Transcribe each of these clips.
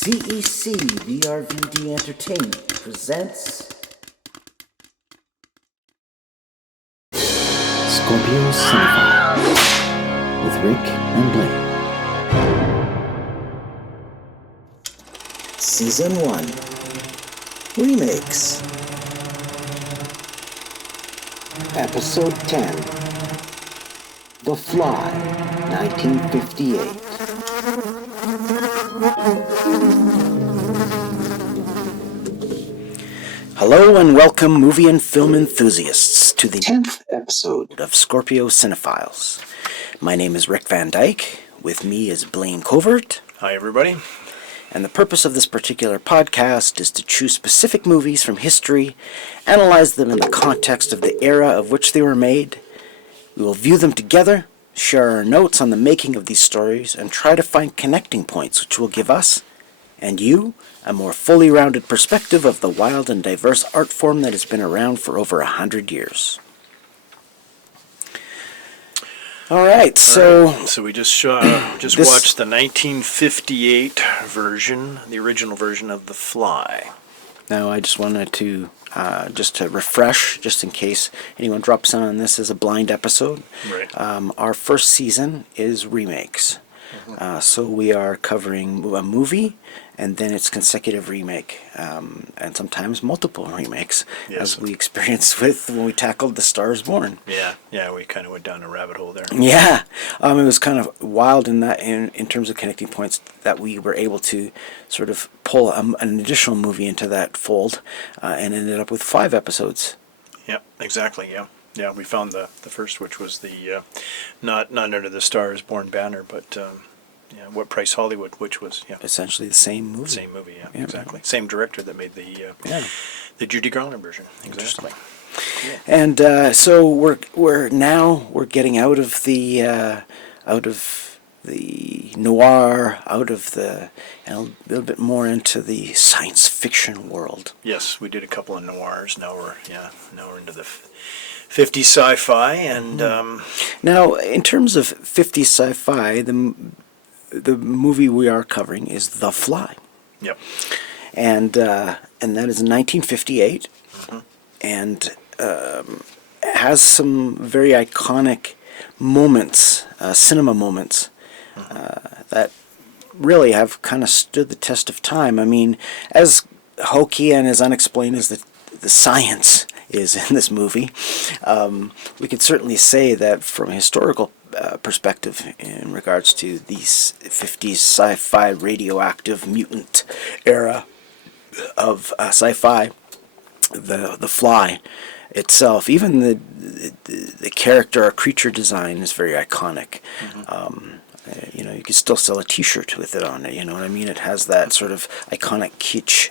CEC VRVD Entertainment presents Scorpio Cinephiles with Rick and Blaine. Season 1 Remakes. Episode 10 The Fly, 1958. Hello and welcome, movie and film enthusiasts, to the 10th episode of Scorpio Cinephiles. My name is Rick Van Dyke. With me is Blaine Covert. Hi, everybody. And the purpose of this particular podcast is to choose specific movies from history, analyze them in the context of the era of which they were made. We will view them together, share our notes on the making of these stories, and try to find connecting points which will give us, and you, a more fully rounded perspective of the wild and diverse art form that has been around for over 100 years. All right, so we just watched the 1958 version, the original version of The Fly. Now I just wanted to just to refresh, just in case anyone drops in on this as a blind episode. Right. Our first season is remakes. So we are covering a movie and then its consecutive remake, and sometimes multiple remakes, Yes. as we experienced with when we tackled The Star is Born. Yeah, we kind of went down a rabbit hole there. Yeah, it was kind of wild in that, in terms of connecting points, that we were able to sort of pull an additional movie into that fold, and ended up with 5 episodes. Yep, exactly. Yeah. We found the first, which was the not under the Star is Born banner, but What Price Hollywood, which was Essentially the same movie. Same movie. Yeah, exactly. Same director that made the Judy Garland version. Exactly. Cool. And so we're getting out of the noir, and a little bit more into the science fiction world. Yes, we did a couple of noirs. Now we're into the 50s sci-fi, and Now, in terms of 50s sci-fi, the movie we are covering is The Fly. Yep. And that is 1958, and has some very iconic moments, cinema moments, that really have kind of stood the test of time. I mean, as hokey and as unexplained as the science is in this movie, we could certainly say that from a historical perspective, in regards to the 50s sci-fi radioactive mutant era of sci-fi, the Fly itself, even the character or creature design is very iconic. You could still sell a T-shirt with it on it. You know what I mean? It has that sort of iconic kitsch,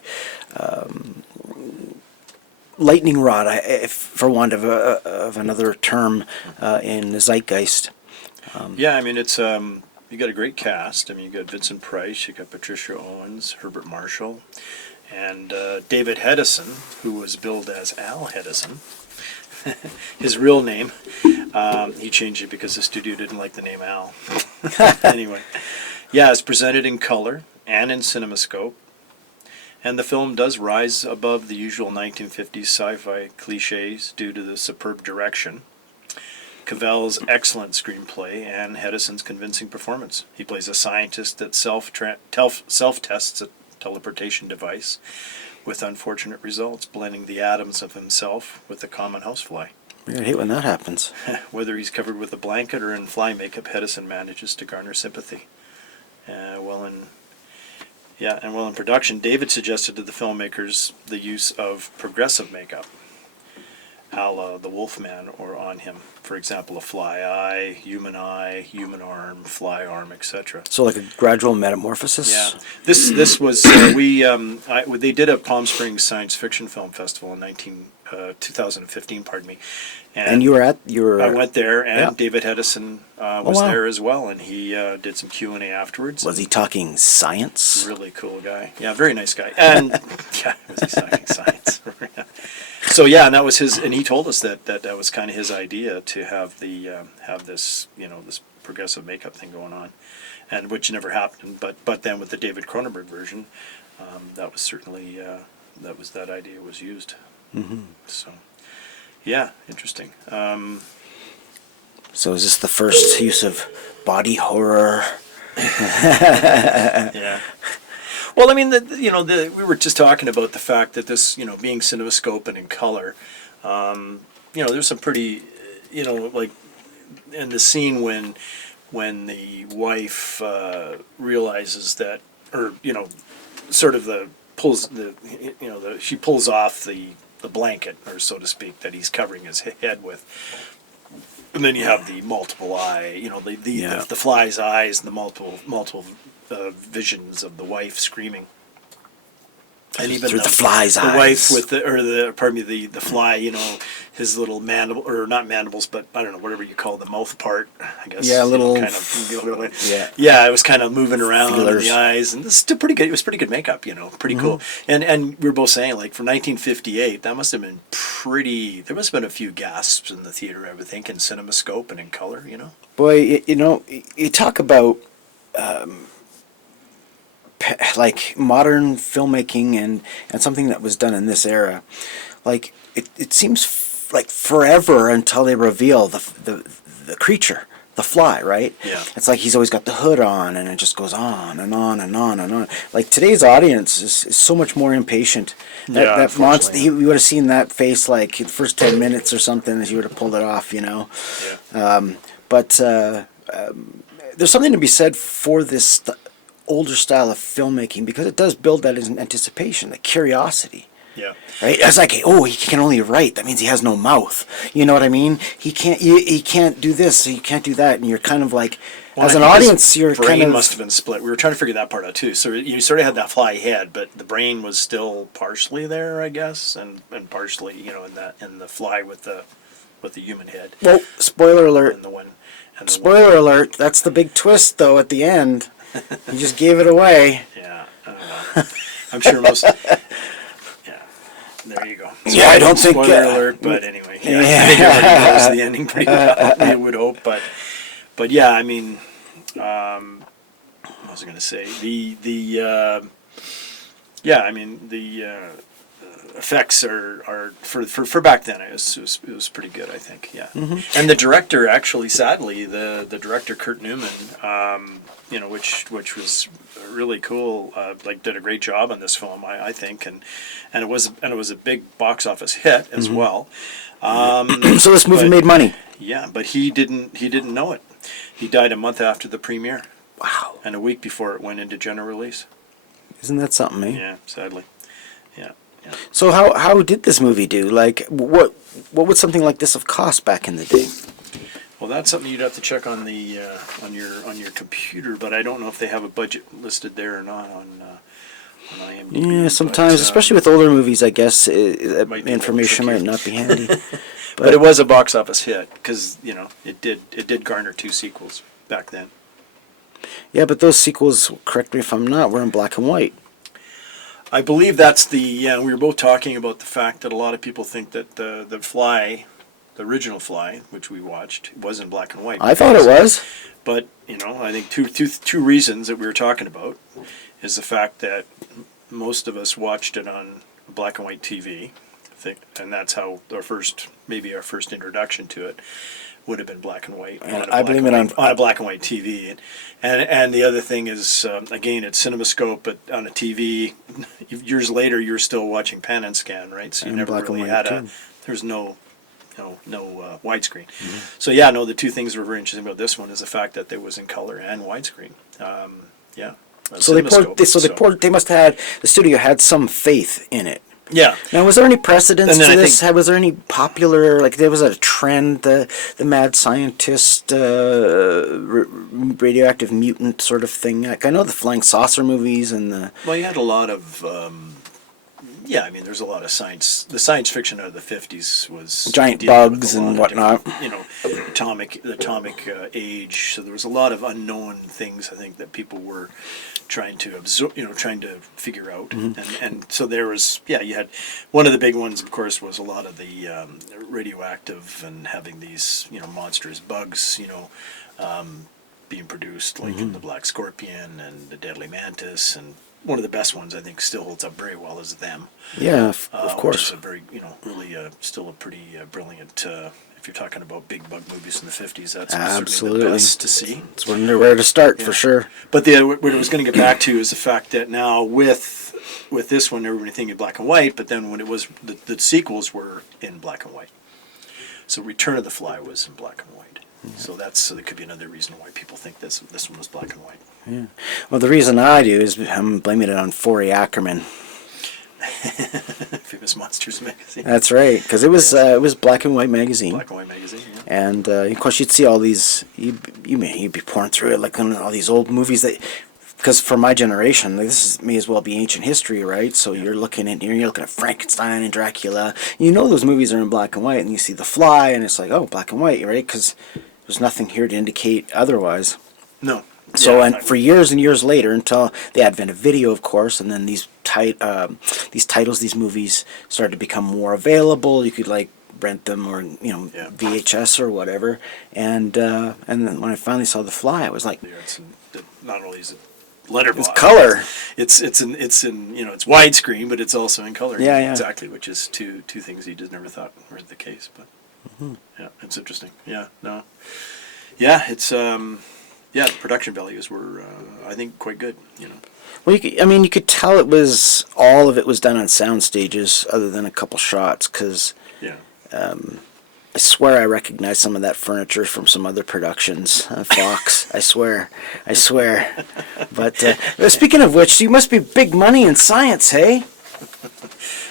lightning rod, for want of another term, in the zeitgeist. I mean, it's you got a great cast. I mean, you got Vincent Price, you got Patricia Owens, Herbert Marshall, and David Hedison, who was billed as Al Hedison. His real name, he changed it because the studio didn't like the name Al. Anyway, it's presented in color and in CinemaScope, and the film does rise above the usual 1950s sci-fi cliches due to the superb direction, Cavell's excellent screenplay, and Hedison's convincing performance. He plays a scientist that self-tests a teleportation device with unfortunate results, blending the atoms of himself with the common housefly. I hate when that happens. Whether he's covered with a blanket or in fly makeup, Hedison manages to garner sympathy. While in production, David suggested to the filmmakers the use of progressive makeup, a la the Wolfman, or on him. For example, a fly eye, human arm, fly arm, etc. So like a gradual metamorphosis? Yeah. This was, they did a Palm Springs Science Fiction Film Festival in 2015, pardon me. And I went there, and Yeah. David Hedison was there as well, and he did some Q&A afterwards. Was he talking science? Really cool guy. Yeah, very nice guy. And was he talking science? So and that was his, and he told us that was kind of his idea, to have this this progressive makeup thing going on, and which never happened. But then with the David Cronenberg version, that was certainly that idea was used. Mm-hmm. So, yeah, interesting. So is this the first use of body horror? Yeah. Well, I mean, we were just talking about the fact that this, being cinemascope and in color, there's some pretty, like in the scene when the wife realizes that, or sort of she pulls off the blanket, or so to speak, that he's covering his head with. And then you have the multiple eye, the fly's eyes, and the multiple visions of the wife screaming, and even through the fly's eyes. The wife with the fly, his little mandible, or not mandibles, but I don't know, whatever you call the mouth part, I guess. Yeah, little kind of. Yeah. Yeah, it was kind of moving around in Feelers. the eyes, and this is still pretty good. It was pretty good makeup, pretty cool. And we were both saying, like, for 1958, that must have been pretty. There must have been a few gasps in the theater, I would think, in CinemaScope and in color, Boy, you talk about like modern filmmaking and something that was done in this era. Like it seems like forever until they reveal the creature, the fly, right? Yeah. It's like he's always got the hood on, and it just goes on and on and on and on. Like today's audience is so much more impatient. That monster, we would have seen that face like in the first 10 minutes or something, as you would have pulled it off, Yeah. But there's something to be said for this older style of filmmaking, because it does build that anticipation, the curiosity. Yeah. Right? It's like, oh, he can only write. That means he has no mouth. You know what I mean? He can't do this. He can't do that. And you're kind of like, as an audience, you're brain kind of must have been split. We were trying to figure that part out too. So you sort of had that fly head, but the brain was still partially there, I guess, and partially, in the fly with the human head. Well, spoiler alert. And the one. Spoiler alert. That's the big twist, though. At the end, you just gave it away. Yeah, I don't know. I'm sure most. Yeah, there you go. Yeah, I don't think. Spoiler alert, but anyway, yeah. I think everybody knows the ending pretty well. I would hope, but yeah, I mean, what was I going to say? The effects are for back then. It was pretty good, I think. Yeah, and the director actually, sadly, the director Kurt Neumann, which was really cool. Did a great job on this film, I think, and it was a big box office hit as well. So this movie made money. Yeah, but he didn't know it. He died a month after the premiere. Wow. And a week before it went into general release. Isn't that something, eh? Yeah, sadly. Yeah. So how did this movie do? Like, what would something like this have cost back in the day? Well, that's something you'd have to check on the on your computer, but I don't know if they have a budget listed there or not on IMDb. Yeah, sometimes, especially with older movies, I guess information might tricky. not be handy. But it was a box office hit because it did garner 2 sequels back then. Yeah, but those sequels, correct me if I'm not, were in black and white. I believe that's we were both talking about the fact that a lot of people think that the Fly, the original Fly, which we watched, was in black and white. I thought it was. But, I think two reasons that we were talking about is the fact that most of us watched it on black and white TV, and that's how our first introduction to it would have been black and white. And I blame it on a black and white TV. And the other thing is, again, it's CinemaScope, but on a TV, years later, you're still watching pan and scan, right? So you never really had there's no widescreen. Mm-hmm. So the two things that were very interesting about this one is the fact that it was in color and widescreen. So they must have had, the studio had some faith in it. Yeah. Now, was there any precedence to this? Was there any popular, there was a trend, the mad scientist, radioactive mutant sort of thing? Like, I know the flying saucer movies and the... Well, you had a lot of... there's a lot of science. The science fiction of the 50s was giant bugs and whatnot. Atomic age. So there was a lot of unknown things, I think, that people were trying to absorb, trying to figure out. Mm-hmm. And so there was, you had, one of the big ones, of course, was a lot of the radioactive and having these, monstrous bugs, being produced, like in The Black Scorpion and The Deadly Mantis, and one of the best ones I think still holds up very well is Them. Yeah, of course. Which is a very, really still a pretty brilliant. If you're talking about big bug movies in the 50s, that's certainly the best to see. It's where to start for sure. But what I was going to get back to is the fact that now with this one, everybody thinking black and white, but then when it was the sequels were in black and white. So Return of the Fly was in black and white. Yeah. So that could be another reason why people think this one was black and white. Yeah. Well, the reason I do is I'm blaming it on Forey Ackerman. Famous Monsters magazine. That's right, because it was black and white magazine. Black and white magazine. Yeah. And of course, you'd see all these. You'd be pouring through it, like all these old movies that. Because for my generation, may as well be ancient history, right? So you're looking at Frankenstein and Dracula. You know those movies are in black and white, and you see The Fly, and it's like, oh, black and white, right? Because there's nothing here to indicate otherwise. No. So for years and years later, until the advent of video, of course, and then these titles, these movies started to become more available. You could rent them or VHS or whatever. And then when I finally saw The Fly, I was like, not only is it letterbox, it's color. It's in it's widescreen, but it's also in color. Yeah. Exactly, which is two things you just never thought were the case. But yeah, it's interesting. Yeah, no, yeah, it's the production values were I think quite good. Well, you could tell all of it was done on sound stages, other than a couple shots, because I swear I recognize some of that furniture from some other productions. Fox, I swear. But speaking of which, you must be big money in science, hey?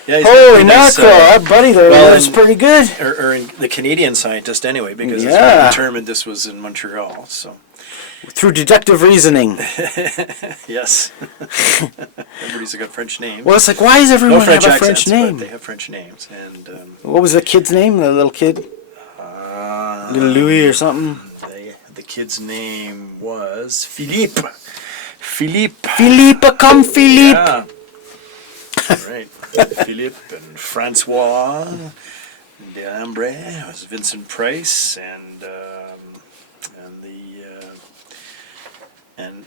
Yeah, holy mackerel, our buddy there was pretty good. Or in the Canadian scientist anyway, because it's been determined this was in Montreal, so. Through deductive reasoning. Yes. Everybody's got French names. Well, it's like, why does everyone have a French name? But they have French names. And what was the kid's name? The little kid? Little Louis or something? The kid's name was Philippe. Philippe, come Philippe. Yeah. Right. Philippe and Francois Delambre was Vincent Price and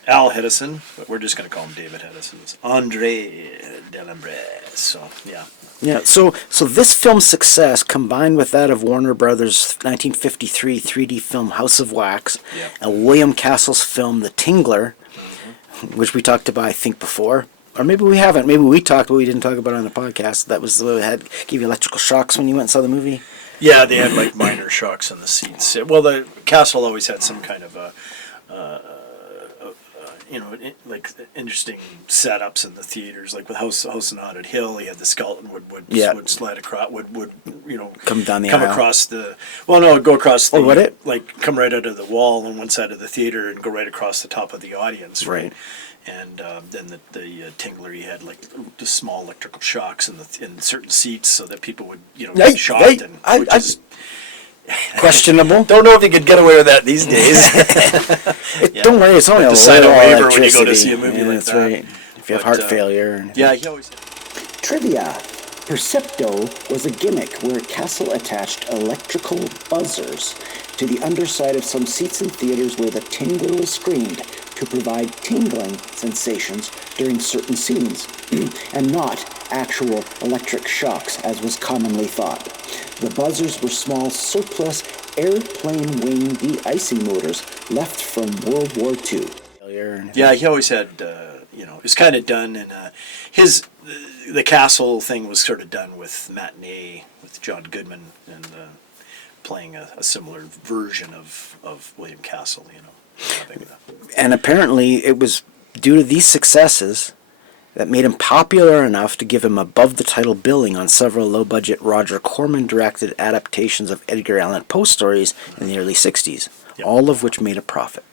Al Hedison, but we're just going to call him David Hedison. It's André Delambre. So yeah. Yeah. So this film's success, combined with that of Warner Brothers' 1953 3D film House of Wax, and William Castle's film The Tingler, which we talked about I think before. Or maybe we haven't. Maybe we talked, but we didn't talk about it on the podcast. That was the gave you electrical shocks when you went and saw the movie. Yeah, they had minor shocks on the seats. Well, the Castle always had some kind of interesting setups in the theaters. Like with House on Haunted Hill, he had the skeleton would slide across, come down the come aisle. across the. Well, no, it'd go across the. Oh, would it? Come right out of the wall on one side of the theater and go right across the top of the audience. Right. And then the Tingler, he had the small electrical shocks in certain seats so that people would get shocked questionable. Don't know if you could get away with that these days. Don't worry, it's only a sign a little waiver when you go to see a movie like that's that. Right. If you have heart failure. Yeah, he always. Trivia. Percepto was a gimmick where Castle attached electrical buzzers to the underside of some seats in theaters where the tingler was screened to provide tingling sensations during certain scenes, and not actual electric shocks as was commonly thought. The buzzers were small surplus airplane wing de-icing motors left from World War II. Yeah, he always had, it was kind of done in the Castle thing was sort of done with Matinee, with John Goodman, and playing a similar version of William Castle, And apparently it was due to these successes that made him popular enough to give him above-the-title billing on several low-budget Roger Corman-directed adaptations of Edgar Allan Poe stories in the early 60s, all of which made a profit.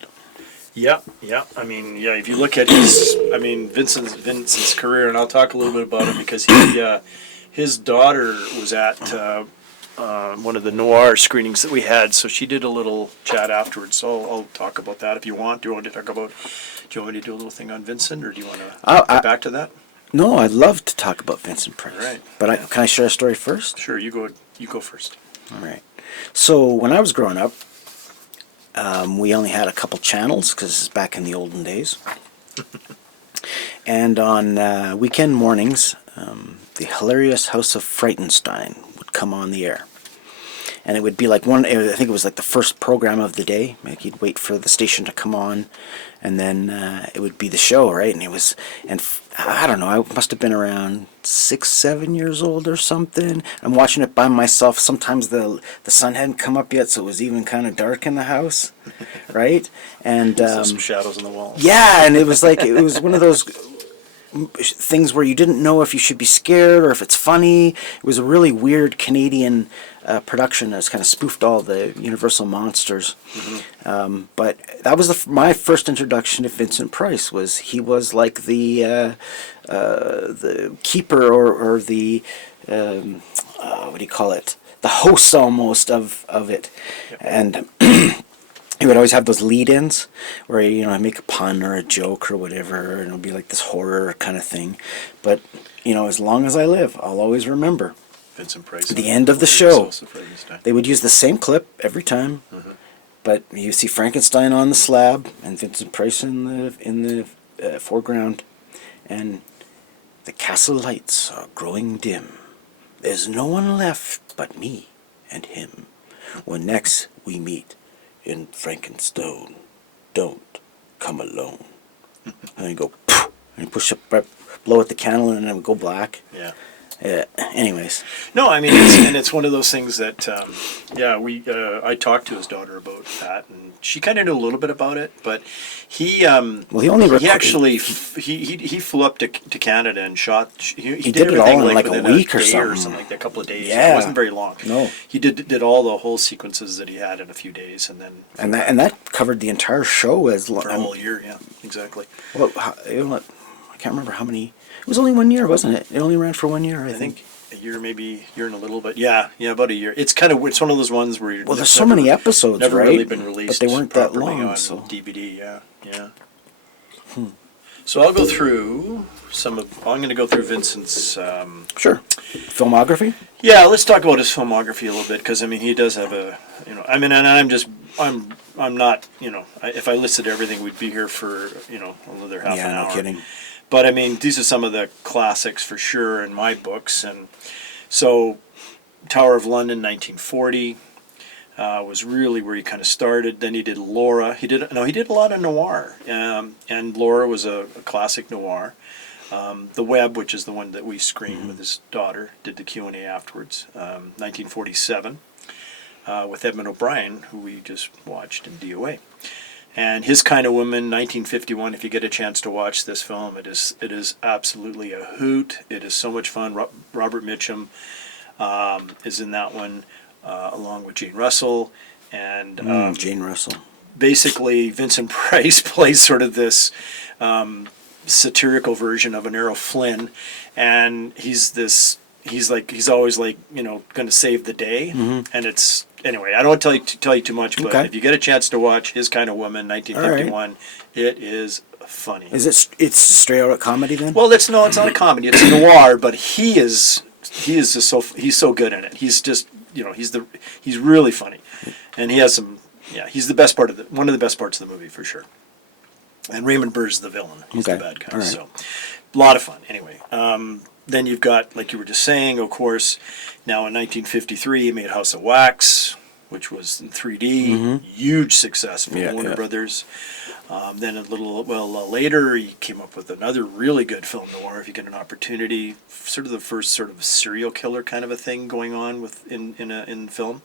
Yeah. I mean, if you look at Vincent's career, and I'll talk a little bit about it because his daughter was at one of the noir screenings that we had, so she did a little chat afterwards. So I'll talk about that if you want. Do you want me to do a little thing on Vincent, or do you want to get back to that? No, I'd love to talk about Vincent Price. All right. But can I share a story first? Sure, you go first. All right. So when I was growing up, We only had a couple channels because this is back in the olden days. And on weekend mornings, the hilarious House of Frightenstein would come on the air. And it would be like I think it was like the first program of the day. Like you'd wait for the station to come on, and then it would be the show, right? And I don't know, I must have been around 6, 7 years old or something. I'm watching it by myself. Sometimes the sun hadn't come up yet, so it was even kind of dark in the house, right? And some shadows on the walls. yeah, and it was one of those things where you didn't know if you should be scared or if it's funny. It was a really weird Canadian production that's kind of spoofed all the Universal monsters. But that was my first introduction to Vincent Price. He was like the keeper or the what do you call it? The host almost of it. Yep. And he would always have those lead-ins where I make a pun or a joke or whatever, and it'll be like this horror kind of thing. But as long as I live, I'll always remember Vincent Price. At the end of the show, they would use the same clip every time, but you see Frankenstein on the slab and Vincent Price in the foreground, and the castle lights are growing dim. There's no one left but me and him. When next we meet in Frankenstone, don't come alone. And then you go, poof, and you push up, blow out the candle, and then it would go black. Yeah. Anyways. No, I mean, it's one of those things that, I talked to his daughter about that, and she kind of knew a little bit about it, but he actually flew up to Canada and shot. He did it all in like a within week or day something. Like a couple of days. Yeah. It wasn't very long. No. He did all the whole sequences that he had in a few days, and then And that covered the entire show as for a whole year. Yeah, exactly. Well, I can't remember how many. It was only 1 year, wasn't it? It only ran for 1 year, I think. A year, maybe year and a little bit. Yeah, about a year. It's one of those ones where there's so many episodes, never right? really been released, but they weren't that properly long. on So DVD. Yeah. So I'll go through I'm going to go through Vincent's. sure, filmography. Yeah, let's talk about his filmography a little bit because he does have and I'm not if I listed everything, we'd be here for another half an hour. No kidding. But these are some of the classics for sure in my books. And so Tower of London, 1940, was really where he kind of started. Then he did Laura. He did a lot of noir. And Laura was a classic noir. The Web, which is the one that we screened with his daughter, did the Q&A afterwards. 1947, with Edmund O'Brien, who we just watched in DOA. And His Kind of Woman, 1951. If you get a chance to watch this film, it is absolutely a hoot. It is so much fun. Robert Mitchum is in that one, along with Jane Russell. And Jane Russell. Basically, Vincent Price plays sort of this satirical version of an Errol Flynn, and he's always going to save the day, and it's. Anyway, I don't want to tell you too much, but if you get a chance to watch His Kind of Woman, 1951, it is funny. Is it? It's straight out comedy then? Well, it's not a comedy. It's a noir, but he's so good in it. He's just he's really funny, and he has some. Yeah, he's the best part of one of the best parts of the movie for sure. And Raymond Burr's the villain. He's the bad guy. Right. So a lot of fun. Anyway. Then you've got, like you were just saying, of course, now in 1953 he made House of Wax, which was in 3D, huge success for Warner Brothers. Then a little later he came up with another really good film noir, if you get an opportunity, sort of the first sort of serial killer kind of a thing going on in film.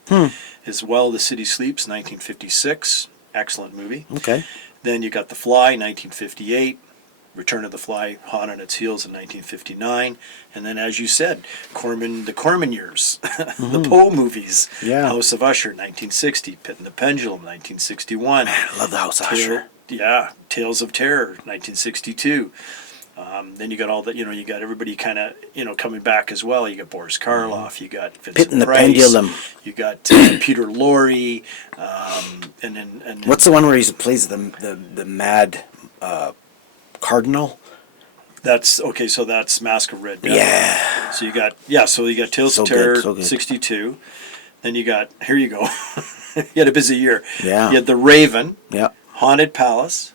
As well, The City Sleeps, 1956, excellent movie. Okay. Then you got The Fly, 1958. Return of the Fly, hot on its heels in 1959, and then, as you said, the Corman years, the Poe movies, House of Usher, 1960, Pit and the Pendulum, 1961. Man, I love the House of Usher. Yeah, Tales of Terror, 1962. Then you got all that, you got everybody kind of, coming back as well. You got Boris Karloff, you got Vincent Pit and the Price, Pendulum. You got Peter Lorre, and then what's the one where he plays the mad Cardinal? That's okay. So that's Mask of Red Devil. Yeah. So you got Tales of Terror, 62. Then you got, here you go. He had a busy year. Yeah. He had The Raven, Yeah. Haunted Palace,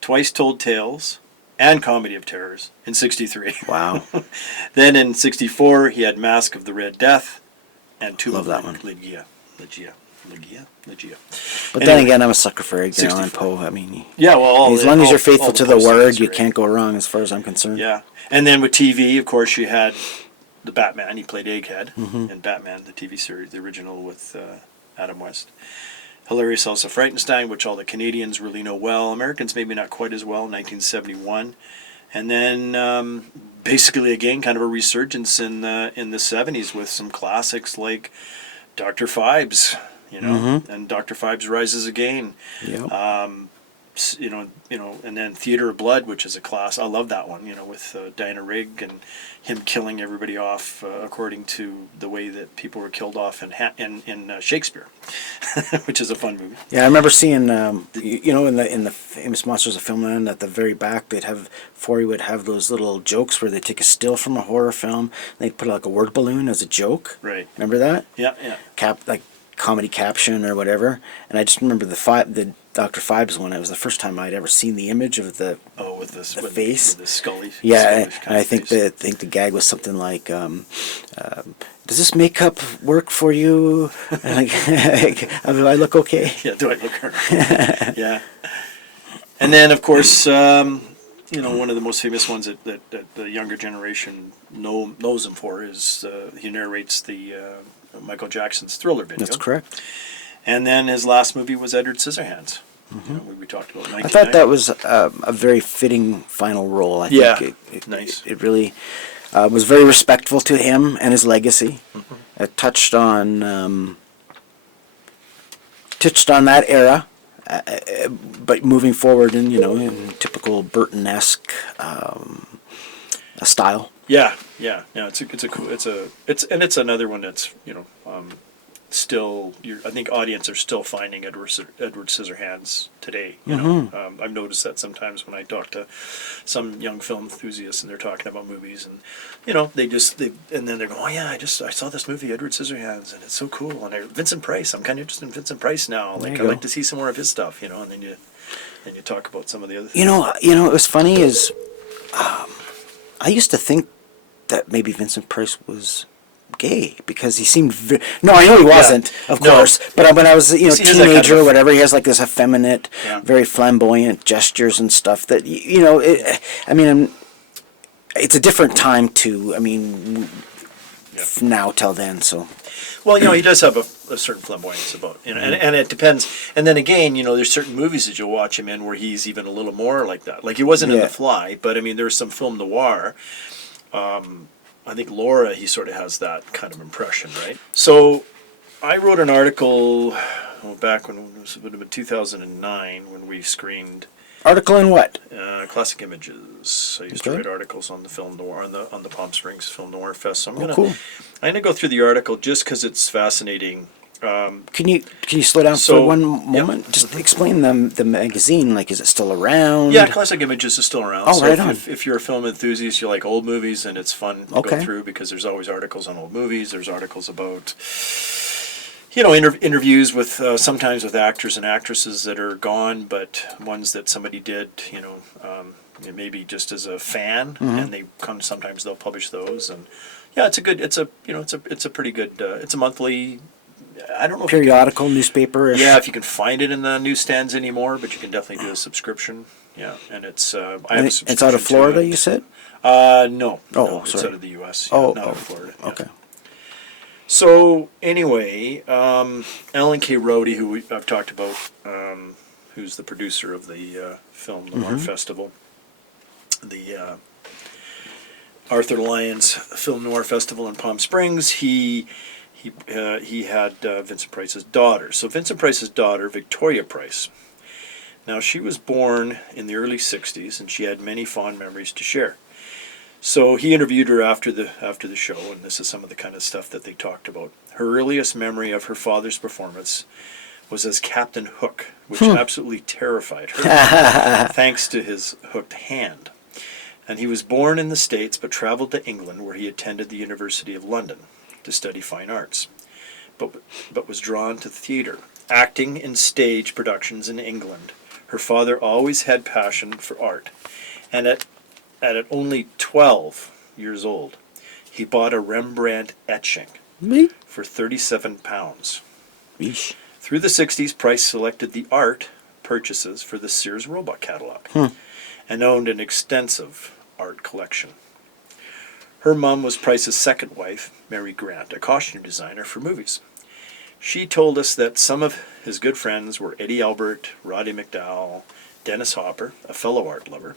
Twice Told Tales, and Comedy of Terrors in 63. Wow. Then in 64, he had Mask of the Red Death and Tomb Love of that one. Ligeia. But Anyway, then again, I'm a sucker for Edgar Allan 64. Poe. I mean, Yeah, well, as long as you're faithful all to the Poe stuff word, is you great. can't go wrong as far as I'm concerned. Yeah. And then with TV, of course, you had the Batman. He played Egghead Mm-hmm. in Batman, the TV series, the original with Adam West. Hilarious also Frankenstein, which all the Canadians really know well. Americans maybe not quite as well, 1971. And then basically, again, kind of a resurgence in the 70s with some classics like Dr. Phibes, and Dr. Phibes Rises Again. Yeah. And then Theater of Blood, which is a class. I love that one, with Diana Rigg and him killing everybody off according to the way that people were killed off in Shakespeare, which is a fun movie. Yeah, I remember seeing, in the famous Monsters of Filmland, at the very back, Forey would have those little jokes where they take a still from a horror film, and they'd put like a word balloon as a joke. Right. Remember that? Yeah. Like comedy caption or whatever. And I just remember the Dr. Phibes one. It was the first time I'd ever seen the image of the With this face. with the scully. Yeah, scully and I think face. the gag was something like, "Does this makeup work for you? And do I look okay?" Yeah, do I look hurt? Yeah. And then, of course, one of the most famous ones that the younger generation knows him for is he narrates the Michael Jackson's Thriller video. That's correct. And then his last movie was Edward Scissorhands. We talked about. I thought that was a very fitting final role. I think nice. It really was very respectful to him and his legacy. It touched on that era, but moving forward in typical Burton-esque style. Yeah. It's another one that's still. I think audience are still finding Edward Scissorhands today. I've noticed that sometimes when I talk to some young film enthusiasts and they're talking about movies, and and then they're going, "Oh yeah, I saw this movie Edward Scissorhands and it's so cool." And Vincent Price, I'm kind of interested in Vincent Price now. Like I'd like to see some more of his stuff. And then you talk about some of the other things. It was funny is I used to think that maybe Vincent Price was gay because he seemed no, I know he wasn't, of course, but when I was teenager or whatever, he has like this effeminate, very flamboyant gestures and stuff that it's a different time to now till then. So well, he does have a certain flamboyance about and it depends. And then again, there's certain movies that you'll watch him in where he's even a little more like that. Like he wasn't in The Fly, but there's some film noir. I think Laura, he sort of has that kind of impression, right? So I wrote an article back when it would have been 2009 when we screened. Article in what? Classic Images. I used to write articles on the film noir on the Palm Springs Film Noir Fest. So I'm gonna go through the article just because it's fascinating. Can you slow down for one moment? Just explain the magazine. Like, is it still around? Yeah, Classic Images is still around. Oh, right on. If you're a film enthusiast, you like old movies, and it's fun to go through because there's always articles on old movies. There's articles about, interviews with sometimes with actors and actresses that are gone, but ones that somebody did, maybe just as a fan, and they come. Sometimes they'll publish those, and yeah, it's a pretty good. It's a monthly. I don't know. Periodical, newspaper. Yeah, if you can find it in the newsstands anymore, but you can definitely do a subscription. Yeah, and it's. I have a subscription. It's out of Florida, you said? No. Oh, it's sorry. out of the U.S. Not out of Florida. Yeah. Okay. So anyway, Alan K. Rhodey, who I've talked about, who's the producer of the Film Noir Festival, the Arthur Lyons Film Noir Festival in Palm Springs, he had Vincent Price's daughter. So Vincent Price's daughter, Victoria Price. Now she was born in the early '60s, and she had many fond memories to share. So he interviewed her after the show, and this is some of the kind of stuff that they talked about. Her earliest memory of her father's performance was as Captain Hook, which absolutely terrified her, thanks to his hooked hand. And he was born in the States, but traveled to England, where he attended the University of London to study fine arts, but was drawn to theater acting in stage productions in England. Her father always had passion for art, and at only 12 years old, he bought a Rembrandt etching Me? for £37. Yeesh. Through the 60s, Price selected the art purchases for the Sears Roebuck catalog and owned an extensive art collection. Her mom was Price's second wife, Mary Grant, a costume designer for movies. She told us that some of his good friends were Eddie Albert, Roddy McDowall, Dennis Hopper, a fellow art lover.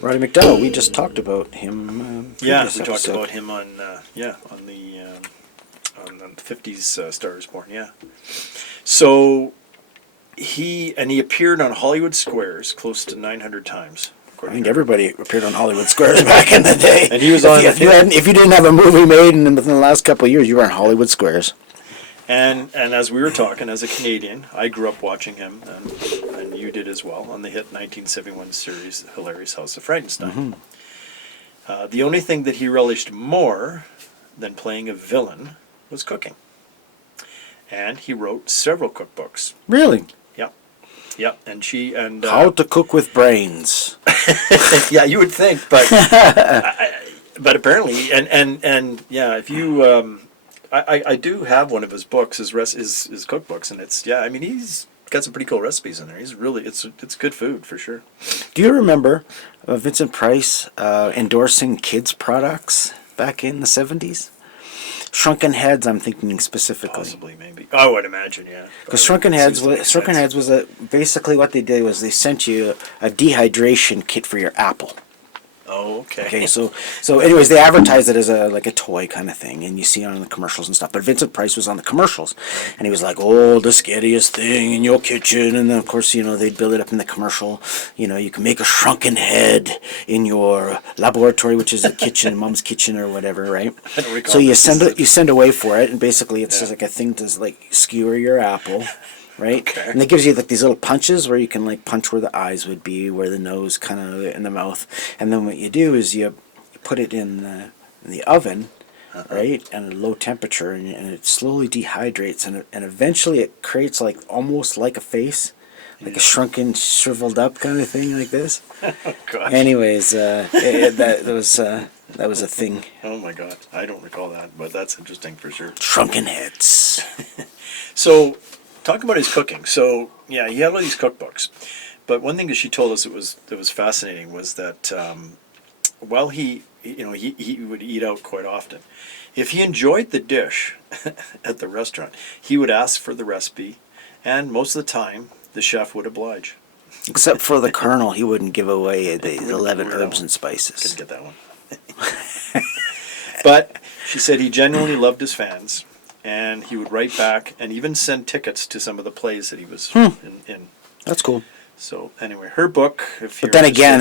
Roddy McDowall, we just talked about him. Yeah, we previous talked episode. about him on the 50s Star is Born. Yeah. So he appeared on Hollywood Squares close to 900 times. I think everybody appeared on Hollywood Squares back in the day. And he was on. If you didn't have a movie made within the last couple of years, you were on Hollywood Squares. And as we were talking, as a Canadian, I grew up watching him, and you did as well, on the hit 1971 series, The Hilarious House of Frankenstein. The only thing that he relished more than playing a villain was cooking. And he wrote several cookbooks. Really? Yep. And How to cook with brains. yeah, you would think, but but apparently, and yeah, if you, I do have one of his books, his cookbooks, and it's he's got some pretty cool recipes in there. He's really it's good food for sure. Do you remember Vincent Price endorsing kids' products back in the 70s? Shrunken Heads, I'm thinking specifically. Possibly, maybe. I would imagine, yeah. Because Shrunken Heads was basically what they did was they sent you a dehydration kit for your apple. Oh, okay. Okay, so anyways, they advertised it as a toy kind of thing, and you see it on the commercials and stuff. But Vincent Price was on the commercials, and he was like, "Oh, the scariest thing in your kitchen," and then of course, they'd build it up in the commercial. You can make a shrunken head in your laboratory, which is the kitchen, mom's kitchen or whatever, right? I don't recall So you this. send away for it, and basically it's just like a thing to skewer your apple. Right? Okay. And it gives you these little punches where you can punch where the eyes would be, where the nose kind of in the mouth. And then what you do is you put it in the oven, right, at a low temperature, and it slowly dehydrates, and eventually it creates almost like a face, like a shrunken, shriveled up kind of thing like this. Oh, gosh. Anyways, that was a thing. Oh my God, I don't recall that, but that's interesting for sure. Shrunken Heads. So, talk about his cooking. So, yeah, he had all these cookbooks. But one thing that she told us that was fascinating was that while he would eat out quite often, if he enjoyed the dish at the restaurant, he would ask for the recipe, and most of the time, the chef would oblige. Except for the Colonel, he wouldn't give away the 11 herbs and spices. Couldn't get that one. But she said he genuinely loved his fans, and he would write back and even send tickets to some of the plays that he was in. That's cool. So anyway, her book. But then again,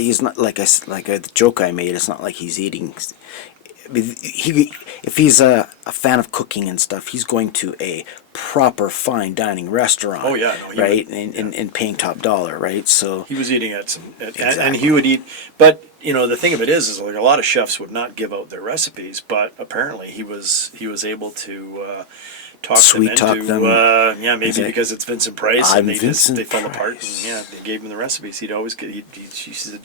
he's not like the joke I made. It's not like he's eating. If he's a fan of cooking and stuff, he's going to a proper fine dining restaurant. Oh yeah, no, right, and paying top dollar, right? So he was eating at some, Exactly. and he would eat. But the thing of it is a lot of chefs would not give out their recipes, but apparently he was able to Sweet talk them. Maybe because it's Vincent Price, I'm and Vincent they fell apart, Price. and they gave him the recipes. He'd always get. She said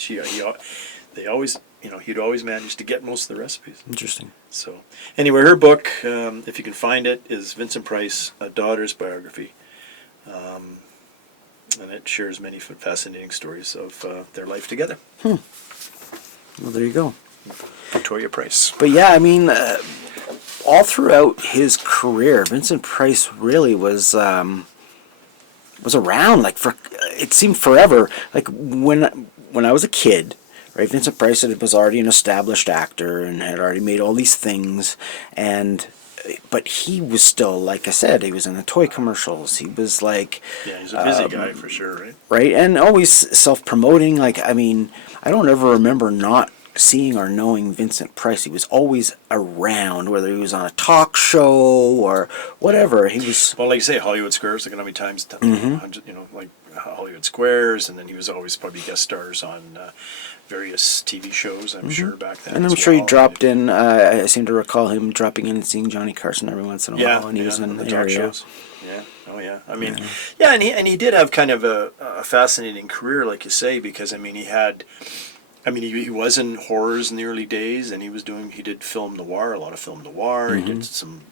they always, he'd always manage to get most of the recipes. Interesting. So anyway, her book, if you can find it, is Vincent Price, A Daughter's Biography, and it shares many fascinating stories of their life together. Well, there you go. Victoria Price. But yeah, all throughout his career, Vincent Price really was around for it seemed forever. Like when I was a kid, right? Vincent Price was already an established actor and had already made all these things, but he was still, like I said, he was in the toy commercials. He was He's a busy guy for sure, right? right, and always self-promoting. I don't ever remember not seeing or knowing Vincent Price. He was always around, whether he was on a talk show or whatever. He was. Well, like you say, Hollywood Squares. Like how many times, Hollywood Squares, and then he was always probably guest stars on various TV shows, I'm sure, back then. And I'm as sure he well. dropped in. I seem to recall him dropping in and seeing Johnny Carson every once in a while when he was in the the talk area. shows. Yeah. Oh yeah. I mean, yeah, and he did have kind of a fascinating career, like you say, because I mean, he was in horrors in the early days, and he did film noir, a lot of film noir. He did some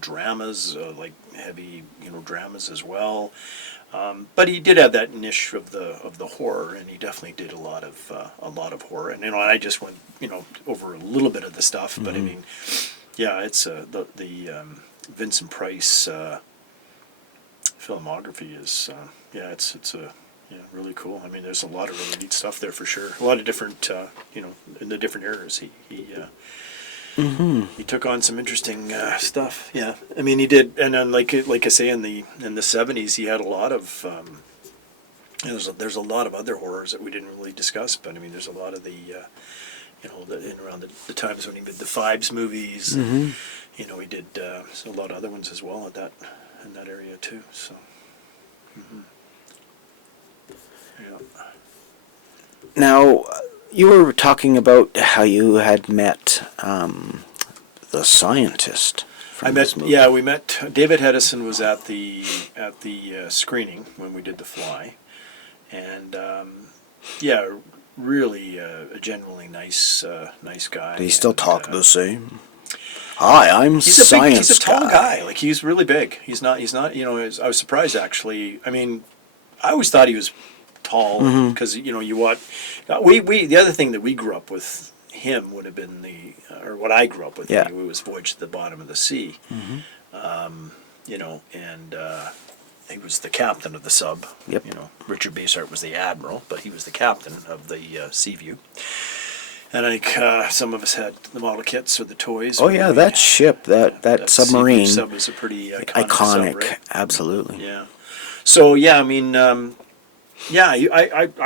dramas, like heavy dramas as well. But he did have that niche of the horror, and he definitely did a lot of horror. And I just went over a little bit of the stuff, but I mean, yeah, it's the Vincent Price filmography is it's really cool. I mean, there's a lot of really neat stuff there for sure. A lot of different in the different eras he took on some interesting stuff. Yeah, I mean he did, and then like I say in the 70s he had a lot of there's a lot of other horrors that we didn't really discuss, but I mean there's a lot of the around the times when he did the Fibes movies. He did a lot of other ones as well in that area too. So. Yeah. Now, you were talking about how you had met the scientist. We met. David Hedison was at the screening when we did The Fly, and really a genuinely nice guy. Do you still talk the same? Hi, I'm science. He's a tall guy. Like he's really big. He's not. I was surprised actually. I mean, I always thought he was tall because you watch. We the other thing that we grew up with him would have been or what I grew up with. Yeah. Anyway, was Voyage to the Bottom of the Sea. And he was the captain of the sub. Yep. Richard Basehart was the admiral, but he was the captain of the Seaview. And I think some of us had the model kits or the toys. Oh yeah, that ship, that submarine, sub was a pretty iconic sub, right? Absolutely. Yeah. So yeah, I mean, I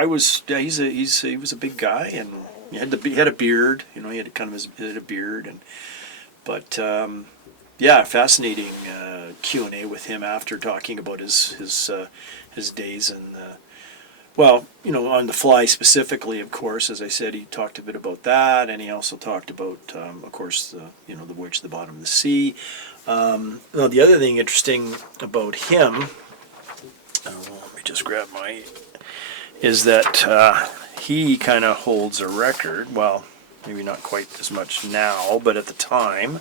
was. Yeah, he was a big guy, and he had a beard. He had kind of had a beard, but fascinating Q&A with him after talking about his days and. On The Fly specifically, of course, as I said, he talked a bit about that, and he also talked about, of course, the Voyage to the Bottom of the Sea. The other thing interesting about him, let me just grab is that he kind of holds a record. Well, maybe not quite as much now, but at the time,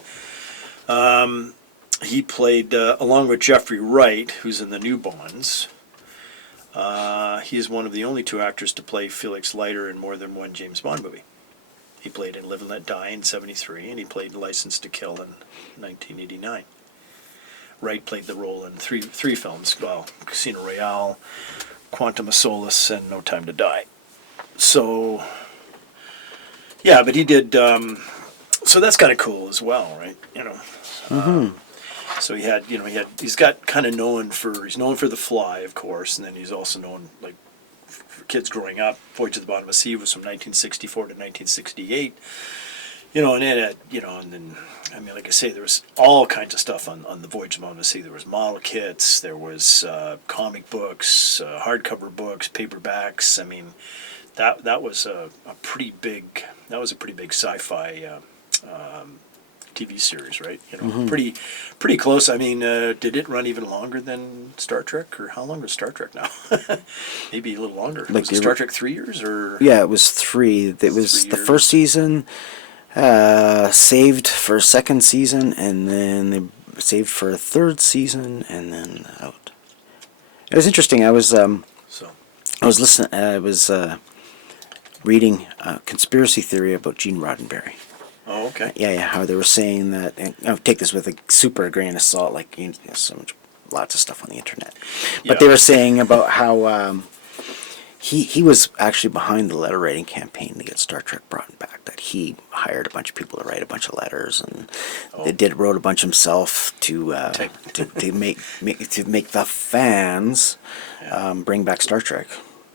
he played along with Jeffrey Wright, who's in the new Bonds. He is one of the only two actors to play Felix Leiter in more than one James Bond movie. He played in Live and Let Die in '73, and he played in License to Kill in 1989. Wright played the role in three films, Casino Royale, Quantum of Solace, and No Time to Die. So, yeah, but he did, so that's kind of cool as well, right? So he's got kind of he's known for The Fly, of course, and then he's also known, like, for kids growing up, Voyage to the Bottom of the Sea was from 1964 to 1968, and then, I mean, like I say, there was all kinds of stuff on the Voyage to the Bottom of the Sea. There was model kits, there was comic books, hardcover books, paperbacks. I mean, that was a pretty big sci-fi TV series, right? Pretty close. I mean, did it run even longer than Star Trek, or how long was Star Trek now? Maybe a little longer. Was it Star Trek 3 years, or? Yeah, it was 3. It was the first season, saved for a second season, and then they saved for a third season, and then out. It was interesting. I was listening. I was reading a conspiracy theory about Gene Roddenberry. Oh, okay. Yeah, how they were saying that, and I'll take this with a super grain of salt, like lots of stuff on the internet. But they were saying about how he was actually behind the letter writing campaign to get Star Trek brought back. That he hired a bunch of people to write a bunch of letters, and wrote a bunch himself to make the fans bring back Star Trek.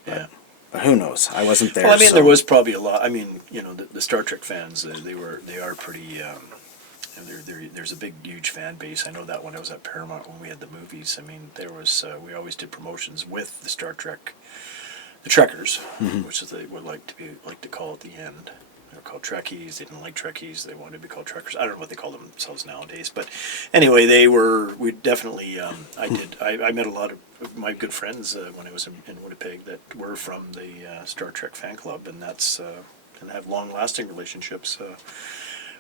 Yeah. But who knows? I wasn't there. Well, I mean, there was probably a lot. I mean, the Star Trek fans, they are pretty there's a big, huge fan base. I know that when I was at Paramount when we had the movies. I mean, there was we always did promotions with the Star Trek, the Trekkers, which is they would like to call at the end. They were called Trekkies. They didn't like Trekkies. They wanted to be called Trekkers. I don't know what they call themselves nowadays, but anyway, we definitely. I met a lot of my good friends when I was in Winnipeg that were from the Star Trek fan club, and that's and have long-lasting relationships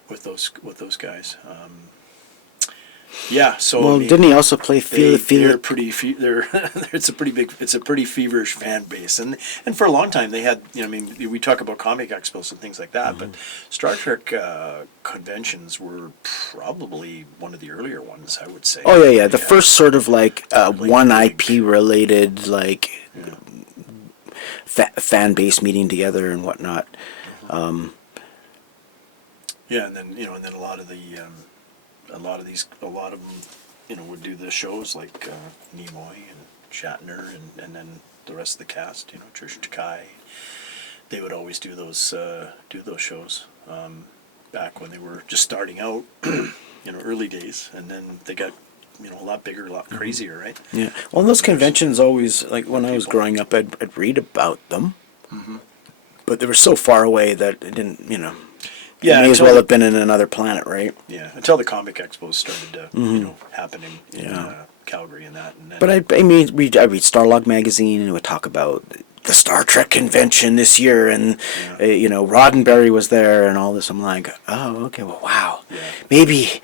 with those guys. Yeah. So Well, I mean, didn't he also play they're pretty. It's a pretty feverish fan base, and for a long time they had. I mean, we talk about comic expos and things like that, but Star Trek conventions were probably one of the earlier ones, I would say. Oh yeah. The first sort of like one IP related like fan base meeting together and whatnot. Yeah, and then a lot of them, would do the shows like Nimoy and Shatner, and then the rest of the cast, Tricia Takei. They would always do those shows back when they were just starting out, early days, and then they got a lot bigger, a lot crazier, right? Yeah. Well, those conventions always, like when I was growing up, I'd read about them, but they were so far away that it didn't, Yeah, it may as until well have been in another planet, right? Yeah, until the comic expos started to happen in Calgary and that. And then, But I read Starlog magazine, and it would talk about the Star Trek convention this year, and Roddenberry was there, and all this. I'm like, oh, okay, well, wow, maybe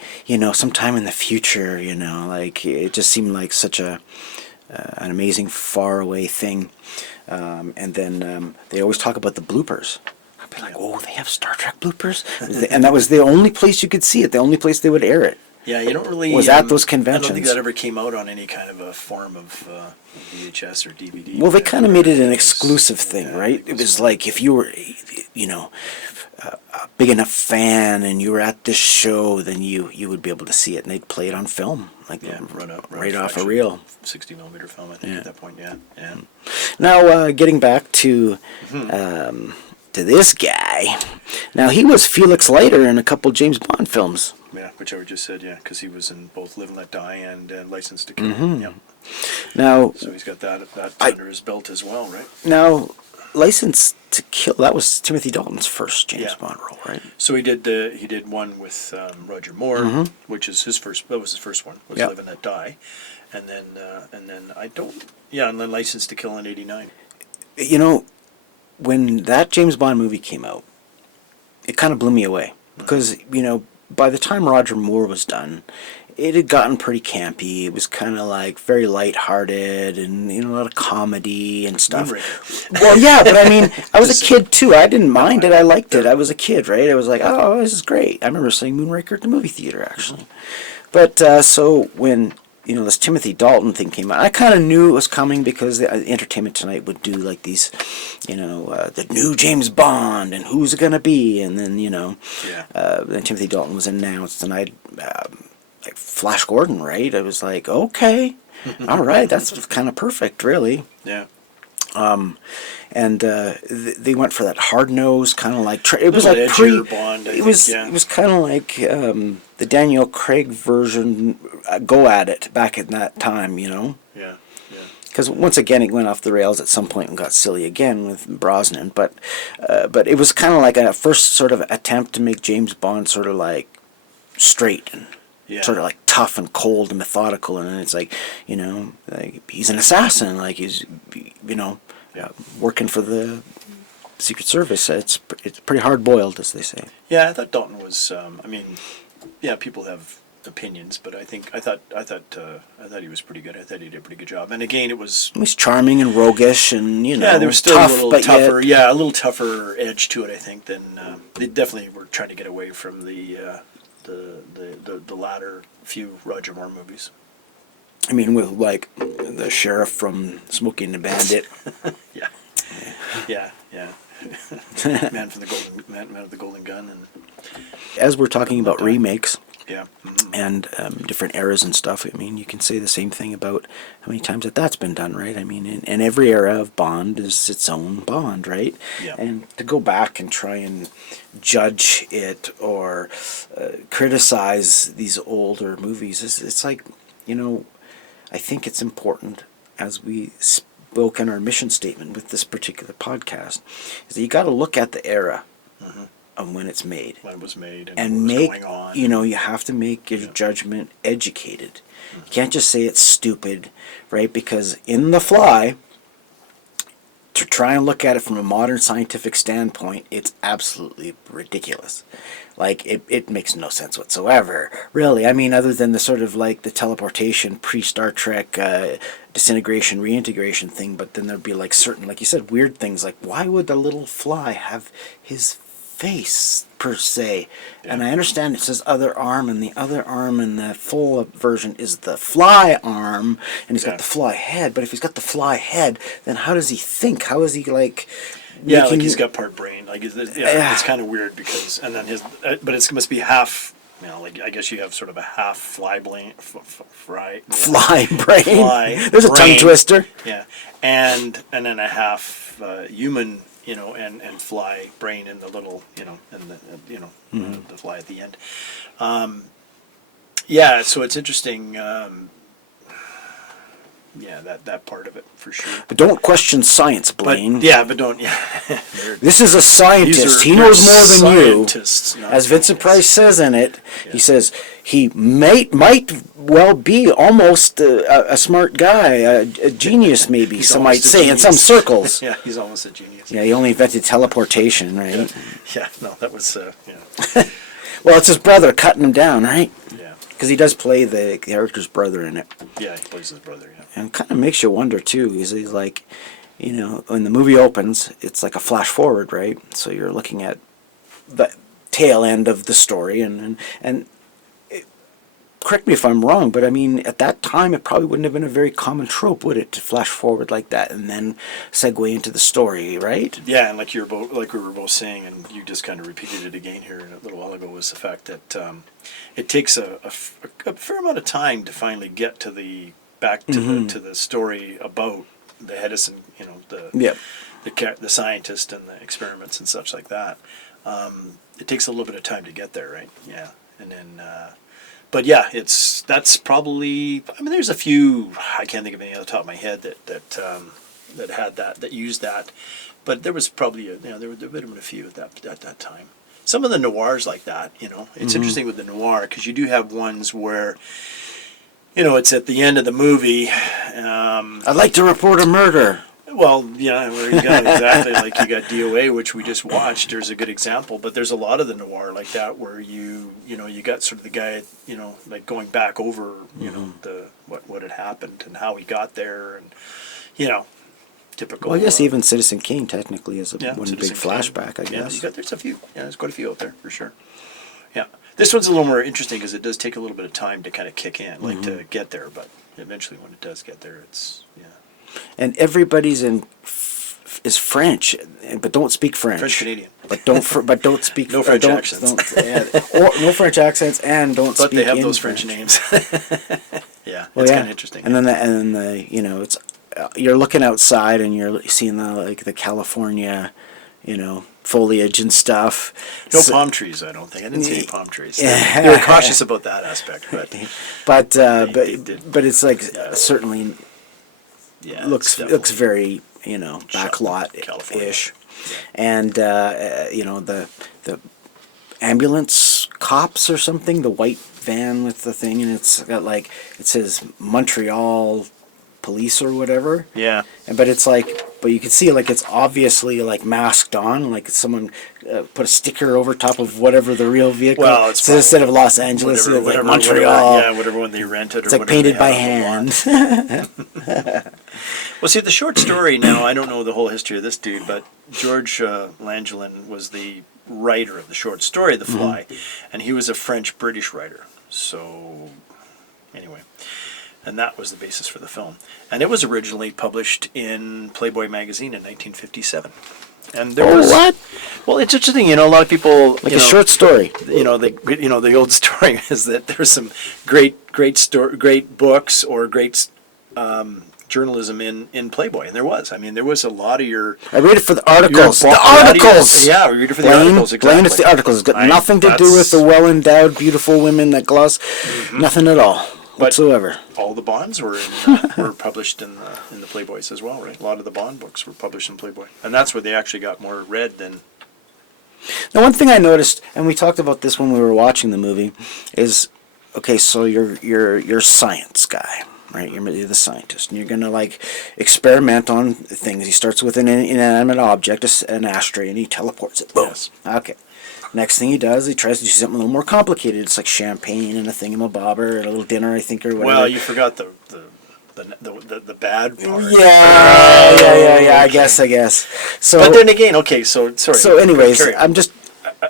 sometime in the future, like it just seemed like such an amazing faraway thing. And then they always talk about the bloopers. I'd be like, oh, they have Star Trek bloopers, and that was the only place you could see it. The only place they would air it. Yeah, you don't really was at those I conventions. don't think that ever came out on any kind of a form of VHS or DVD. Well, they kind of made it an exclusive thing, right? It was like if you were, a big enough fan and you were at this show, then you would be able to see it, and they'd play it on film, like right off a reel. 60mm film, I think, at that point. Yeah. Now, getting back to this guy. Now, he was Felix Leiter in a couple James Bond films. Yeah, which I just said, because he was in both Live and Let Die and License to Kill. Yeah. Now, so he's got that under his belt as well, right? Now, License to Kill, that was Timothy Dalton's first James Bond role, right? So he did one with Roger Moore, which is his first. That was his first one. Was Live and Let Die, and then and then License to Kill in '89. When that James Bond movie came out, it kind of blew me away because by the time Roger Moore was done, it had gotten pretty campy. It was kind of like very lighthearted and a lot of comedy and stuff. Well, yeah, but I mean, I was a kid too. I didn't mind it. I liked it. I was a kid, right? I was like, oh, this is great. I remember seeing Moonraker at the movie theater actually. But so when this Timothy Dalton thing came out, I kind of knew it was coming because the Entertainment Tonight would do like these, the new James Bond and who's it gonna be, and then then Timothy Dalton was announced, and like Flash Gordon, right? I was like, okay, all right, that's kind of perfect, really. Yeah. And they went for that hard nose kind of like it was like Bond. It was kind of like the Daniel Craig version. Go at it back in that time, Yeah. Because once again it went off the rails at some point and got silly again with Brosnan, but it was kind of like a first sort of attempt to make James Bond sort of like straight and sort of like tough and cold and methodical, and then it's like like he's an assassin, like he's working for the Secret Service. It's pretty hard boiled, as they say. Yeah, I thought Dalton was. People have opinions, but I thought he was pretty good. I thought he did a pretty good job. And again, he was charming and roguish, and there was still tough, a little tougher. A little tougher edge to it, I think, than they definitely were trying to get away from the latter few Roger Moore movies. I mean, with like the sheriff from Smokey and the Bandit. Yeah. Man with the Golden Gun, and as we're talking about remakes, Yeah. and different eras and stuff. I mean, you can say the same thing about how many times that's been done, right? I mean, in every era of Bond is its own Bond, right? Yeah. And to go back and try and judge it or criticize these older movies, it's like, I think it's important, as we spoke in our mission statement with this particular podcast, is that you got to look at the era of when it's made. When it was made And what was make, going on. you have to make your judgment educated. You can't just say it's stupid, right? Because in The Fly, to try and look at it from a modern scientific standpoint, it's absolutely ridiculous. Like, it makes no sense whatsoever, really. I mean, other than the sort of like the teleportation pre-Star Trek disintegration, reintegration thing, but then there'd be like certain, like you said, weird things, like why would the little fly have his face per se? And I understand it says other arm, and the other arm in the full version is the fly arm, and he's got the fly head. But if he's got the fly head, then how does he think? How is he like? Yeah, like he's got part brain. Like it's kind of weird because, and then but it must be half. Like I guess you have sort of a half fly brain. Fly brain. There's a tongue twister. Yeah, and then a half human. And fly brain in the little, and the fly at the end. So it's interesting. That part of it for sure. But don't question science, Blaine. But don't. This is a scientist. He knows more than you. As Vincent Price says in it, he says he might well be almost a smart guy, a genius maybe, some might say, in some circles. Yeah, he's almost a genius. Yeah, he only invented teleportation, right? Yeah, no, that was, Well, it's his brother cutting him down, right? Yeah. Because he does play the character's brother in it. Yeah, he plays his brother, yeah. And it kind of makes you wonder, too, because he's like, when the movie opens, it's like a flash forward, right? So you're looking at the tail end of the story, and correct me if I'm wrong, but I mean, at that time, it probably wouldn't have been a very common trope, would it, to flash forward like that and then segue into the story, right? Yeah, and like we were both saying, and you just kind of repeated it again here a little while ago, was the fact that it takes a fair amount of time to finally get to the story about the Hedison, the scientist and the experiments and such like that. It takes a little bit of time to get there, right? Yeah, and then. But yeah, that's probably. I mean, there's a few. I can't think of any off the top of my head that had that used that, but there was probably there would have been a few at that time. Some of the noirs like that, it's interesting with the noir because you do have ones where, it's at the end of the movie. I'd like to report a murder. Well, where you got exactly like you got DOA, which we just watched. There's a good example, but there's a lot of the noir like that where you got sort of the guy, like going back over, the what had happened and how he got there, and typical. Well, I guess even Citizen Kane technically is one Citizen big flashback. Kane. I guess. There's a few. Yeah, there's quite a few out there for sure. Yeah, this one's a little more interesting because it does take a little bit of time to kind of kick in, like to get there, but eventually when it does get there, it's And everybody's is French, but don't speak French. French Canadian. But don't speak. No French accents. No French accents, and don't speak. But they have those French names. It's kind of interesting. And then it's you're looking outside and you're seeing the California, foliage and stuff. No palm trees, I don't think. I didn't see any palm trees. They were cautious about that aspect, but it's like certainly. Yeah, looks very backlot-ish, and the ambulance cops or something, the white van with the thing, and it's got it says Montreal Police or whatever. Yeah, but you can see it's obviously masked on, like someone put a sticker over top of whatever the real vehicle. Well, it's so instead of Los Angeles, whatever, Montreal. Whatever one they rented. It's painted by hand. Well, see, the short story now, I don't know the whole history of this dude, but George Langelaan was the writer of the short story, The Fly, and he was a French-British writer. So, anyway, and that was the basis for the film. And it was originally published in Playboy magazine in 1957. And there was what? Well, it's interesting. A lot of people Like a short story. The old story is that there's some great books or great journalism in Playboy, and there was. I mean, there was a lot of your. I read it for the articles. your The articles! Yeah, we read it for the articles. Exactly. Blaine, it's the articles. It's got nothing to do with the well-endowed, beautiful women that gloss. Nothing at all. Whatsoever. All the Bonds were were published in the Playboys as well, right? A lot of the Bond books were published in Playboy, and that's where they actually got more read than. Now, one thing I noticed, and we talked about this when we were watching the movie, is okay. So you're a science guy, right? You're the scientist, and you're gonna experiment on things. He starts with an inanimate object, an ashtray, and he teleports it. Boom. Yes. Okay. Next thing he does, he tries to do something a little more complicated. It's like champagne and a thingamabobber and a little dinner, I think, or whatever. Well, you forgot the bad part. Yeah. I guess. So, but then again, okay. So sorry. So, anyways, I'm just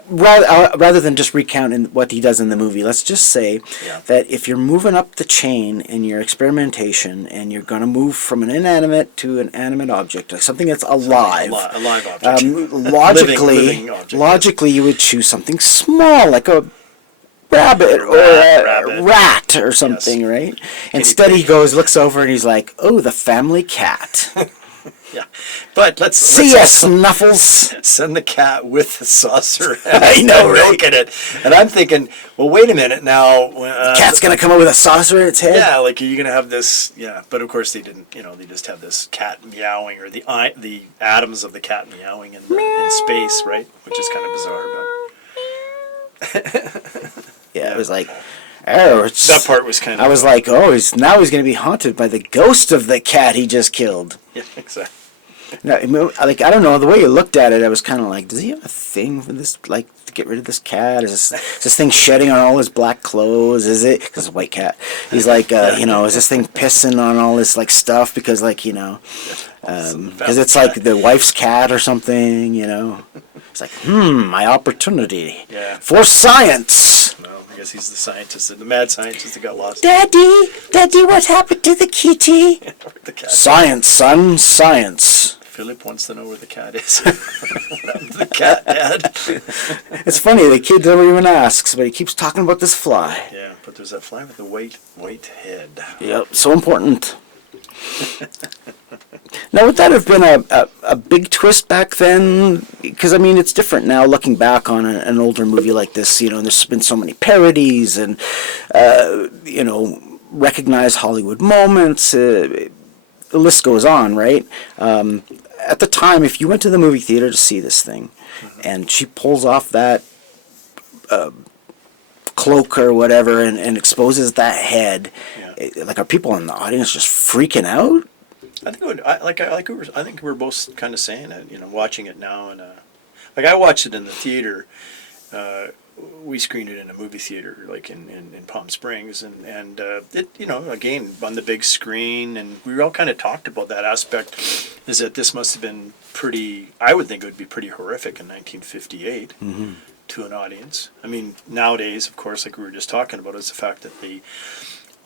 rather than just recounting what he does in the movie, let's just say that if you're moving up the chain in your experimentation and you're going to move from an inanimate to an animate object, like something that's alive, a live object, living object, logically, you would choose something small, like a rabbit or a rat or something, right? Instead, he looks over and he's like, "Oh, the family cat." Yeah, but let's see ya, Snuffles. Send the cat with the saucer. I know, right? Look at it, and I'm thinking, well, wait a minute now. The cat's gonna come up with a saucer in its head. Yeah, like you're gonna have this. Yeah, but of course they didn't. They just have this cat meowing, or the atoms of the cat meowing in space, right? Which is kind of bizarre, but. Yeah, it was like. Oh, that part was kind of. I was like, oh, he's going to be haunted by the ghost of the cat he just killed. Yeah, exactly. No, I don't know, the way you looked at it, I was kind of like, does he have a thing for this, to get rid of this cat? Is this thing shedding on all his black clothes? Is it? Because it's a white cat. He's like, is this thing pissing on all this, stuff? Because, because it's like the wife's cat or something, It's like, my opportunity for science. No, I guess he's the scientist, the mad scientist that got lost. Daddy, what happened to the kitty? The cat. Science, son, science. Philip wants to know where the cat is. The cat, Dad. It's funny, the kid never even asks, but he keeps talking about this fly. Yeah, but there's that fly with the white head. Yep, so important. Now, would that have been a big twist back then? Because, it's different now looking back on an older movie like this. There's been so many parodies and, recognized Hollywood moments. The list goes on, right? At the time, if you went to the movie theater to see this thing, and she pulls off that cloak or whatever and exposes that head, are people in the audience just freaking out? I think it would. I think we're both kind of saying it. Watching it now, and I watched it in the theater. We screened it in a movie theater, in Palm Springs, and it again on the big screen, and we all kind of talked about that aspect. Is that this must have been pretty? I would think it would be pretty horrific in 1958 to an audience. Nowadays, of course, like we were just talking about, is the fact that the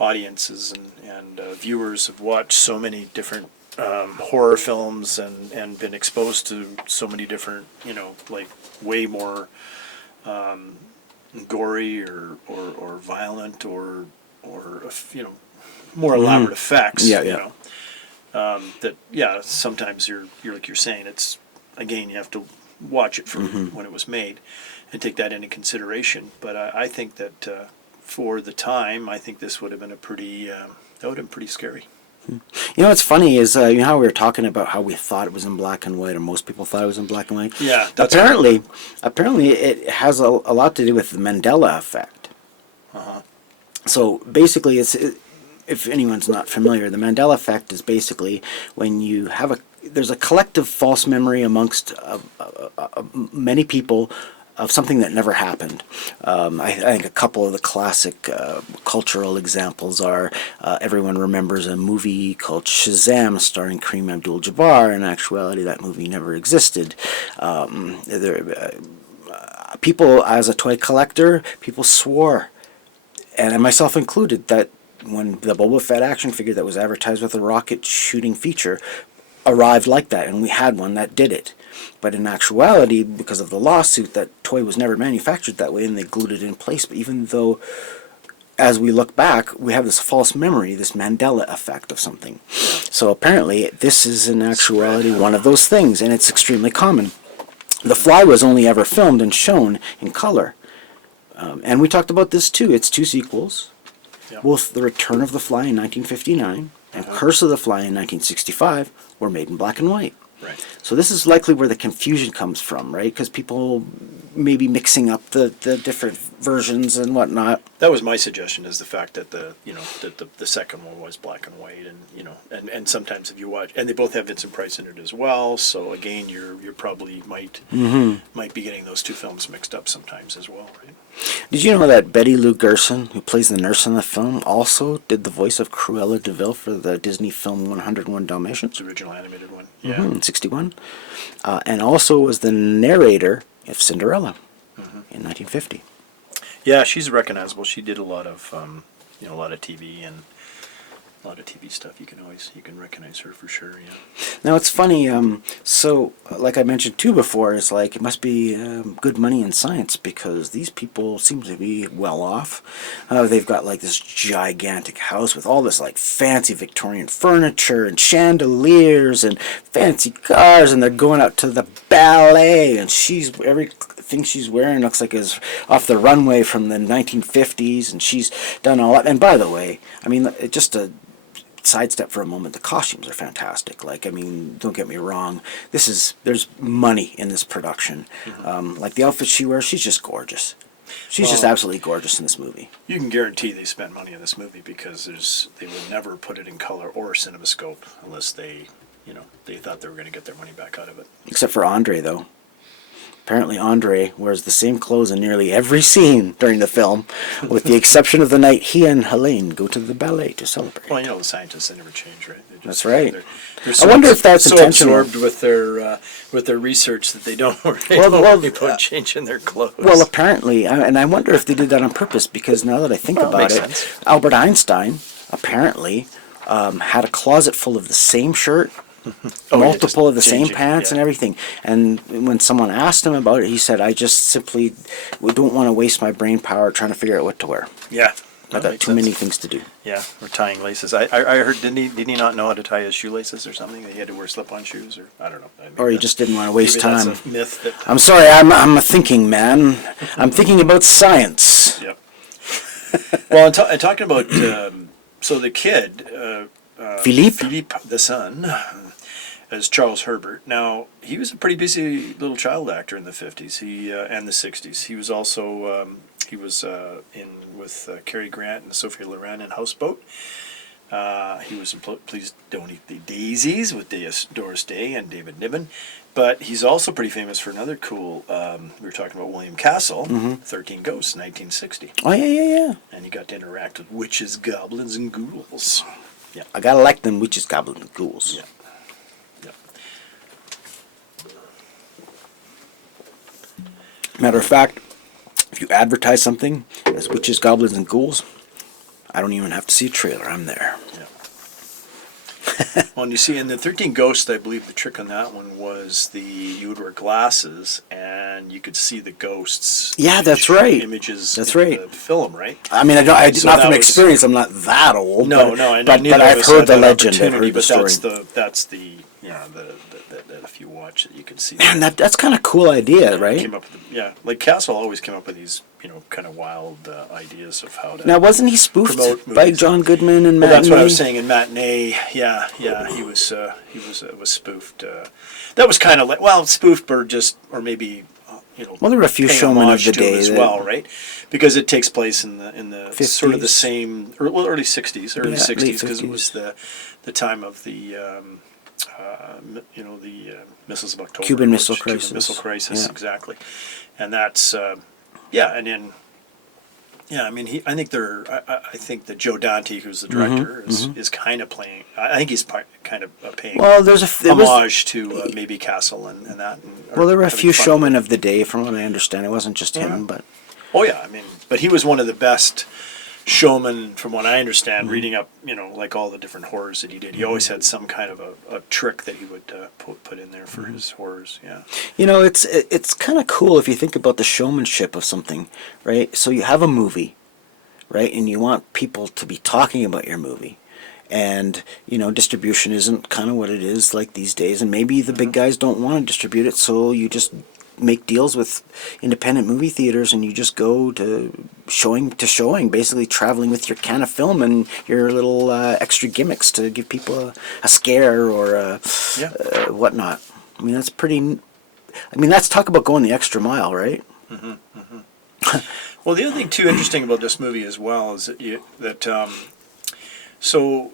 audiences and viewers have watched so many different horror films and been exposed to so many different, way more gory or violent or more elaborate effects. Sometimes you're like you're saying, it's again you have to watch it from when it was made and take that into consideration. But I think that. For the time, I think this would have been pretty scary. What's funny is how we were talking about how we thought it was in black and white, or most people thought it was in black and white. Yeah. Apparently it has a lot to do with the Mandela effect. So basically, if anyone's not familiar, the Mandela effect is basically when you have there's a collective false memory amongst many people of something that never happened. I think a couple of the classic cultural examples are everyone remembers a movie called Shazam starring Kareem Abdul-Jabbar. In actuality, that movie never existed. People, as a toy collector, people swore, and myself included, that when the Boba Fett action figure that was advertised with a rocket shooting feature arrived like that, and we had one that did it. But in actuality, because of the lawsuit, that toy was never manufactured that way, and they glued it in place. But even though, as we look back, we have this false memory, this Mandela effect of something. So apparently, this is in actuality one of those things, and it's extremely common. The Fly was only ever filmed and shown in color. And we talked about this too. It's two sequels. Yep. Both The Return of the Fly in 1959 and Curse of the Fly in 1965 were made in black and white. Right. So this is likely where the confusion comes from, right? Because people may be mixing up the different versions and whatnot. That was my suggestion, is the fact that the second one was black and white, and sometimes if you watch, and they both have Vincent Price in it as well. So again, you're probably might be getting those two films mixed up sometimes as well, right? Did you know that Betty Lou Gerson, who plays the nurse in the film, also did the voice of Cruella de Vil for the Disney film 101 Dalmatians? The original animated one. Yeah. In 1961. And also was the narrator of Cinderella in 1950. Yeah, she's recognizable. She did a lot of a lot of TV and a lot of TV stuff. You can recognize her for sure. Yeah. Now it's funny. So, like I mentioned too before, it's like it must be good money in science, because these people seem to be well off. They've got like this gigantic house with all this like fancy Victorian furniture and chandeliers and fancy cars, and they're going out to the ballet, and everything she's wearing looks like is off the runway from the 1950s, and she's done all that. And by the way, I mean, just a sidestep for a moment, the costumes are fantastic. Like, I mean, don't get me wrong, there's money in this production. Like the outfit she wears, she's just gorgeous. She's just absolutely gorgeous in this movie. You can guarantee they spent money on this movie, because they would never put it in color or CinemaScope unless they thought they were going to get their money back out of it. Except for Andre, though. Apparently Andre wears the same clothes in nearly every scene during the film, with the exception of the night he and Helene go to the ballet to celebrate. Well, the scientists, they never change, right? That's right. They're I wonder if that's so intentional. absorbed with their research that they don't really put change in their clothes. Well, apparently, and I wonder if they did that on purpose, because now that I think about makes it, sense. Albert Einstein apparently had a closet full of the same shirt, multiple of the same pants and everything. And when someone asked him about it, he said, "I just simply don't want to waste my brain power trying to figure out what to wear. Yeah. I've got too many things to do." Yeah, or tying laces. I heard, did he not know how to tie his shoelaces or something? He had to wear slip-on shoes, or I don't know. Or he just didn't want to waste time. That's a myth that, I'm sorry, I'm a thinking man. I'm thinking about science. Yep. Well, and talking about so the kid, Philippe the son, as Charles Herbert. Now, he was a pretty busy little child actor in the 50s and the 60s. He was also in with Cary Grant and Sophia Loren in Houseboat. He was in Please Don't Eat the Daisies with Doris Day and David Niven. But he's also pretty famous for another cool, we were talking about William Castle, 13 Ghosts, 1960. Oh, yeah. And he got to interact with witches, goblins, and ghouls. Yeah. I gotta like them witches, goblins, and ghouls. Yeah. Matter of fact, if you advertise something as witches, goblins, and ghouls, I don't even have to see a trailer. I'm there. Well, and you see, in the 13 Ghosts, I believe the trick on that one was you would wear glasses and you could see the ghosts. Yeah, that's right. Images. That's in right. The film, right? I mean, not from experience. I'm not that old. No, but I've heard the legend. I've heard the story. That's the if you watch it, you can see. Man, that's kind of cool idea, right? Came up with like Castle always came up with these, kind of wild ideas of how to. Now, wasn't he spoofed by John Goodman and Matinee? Well, that's what I was saying in Matinee. Yeah, he was spoofed. That was kind of like, spoofed, or maybe. Well, there were a few showmen of the day as well, right? Because it takes place in the 50s. Sort of the same, early 60s, because it was the time of the the missiles of October, Cuban Missile Crisis. Cuban Missile Crisis, exactly. And that's and then. Yeah, I mean, I think that Joe Dante, who's the director, is kind of playing. I think he's kind of paying homage to maybe Castle and that. Well, there were a few showmen of the day, from what I understand. It wasn't just him, but. Oh yeah, I mean, but he was one of the best showman, from what I understand, reading up, like all the different horrors that he did. He always had some kind of a trick that he would put in there for his horrors. Yeah. It's kind of cool if you think about the showmanship of something, right? So you have a movie, right, and you want people to be talking about your movie. And, distribution isn't kind of what it is like these days. And maybe the big guys don't want to distribute it, so you just make deals with independent movie theaters and you just go to showing, basically traveling with your can of film and your little extra gimmicks to give people a scare or whatnot. That's that's talk about going the extra mile, right? Well, the other thing, too, interesting about this movie as well is that so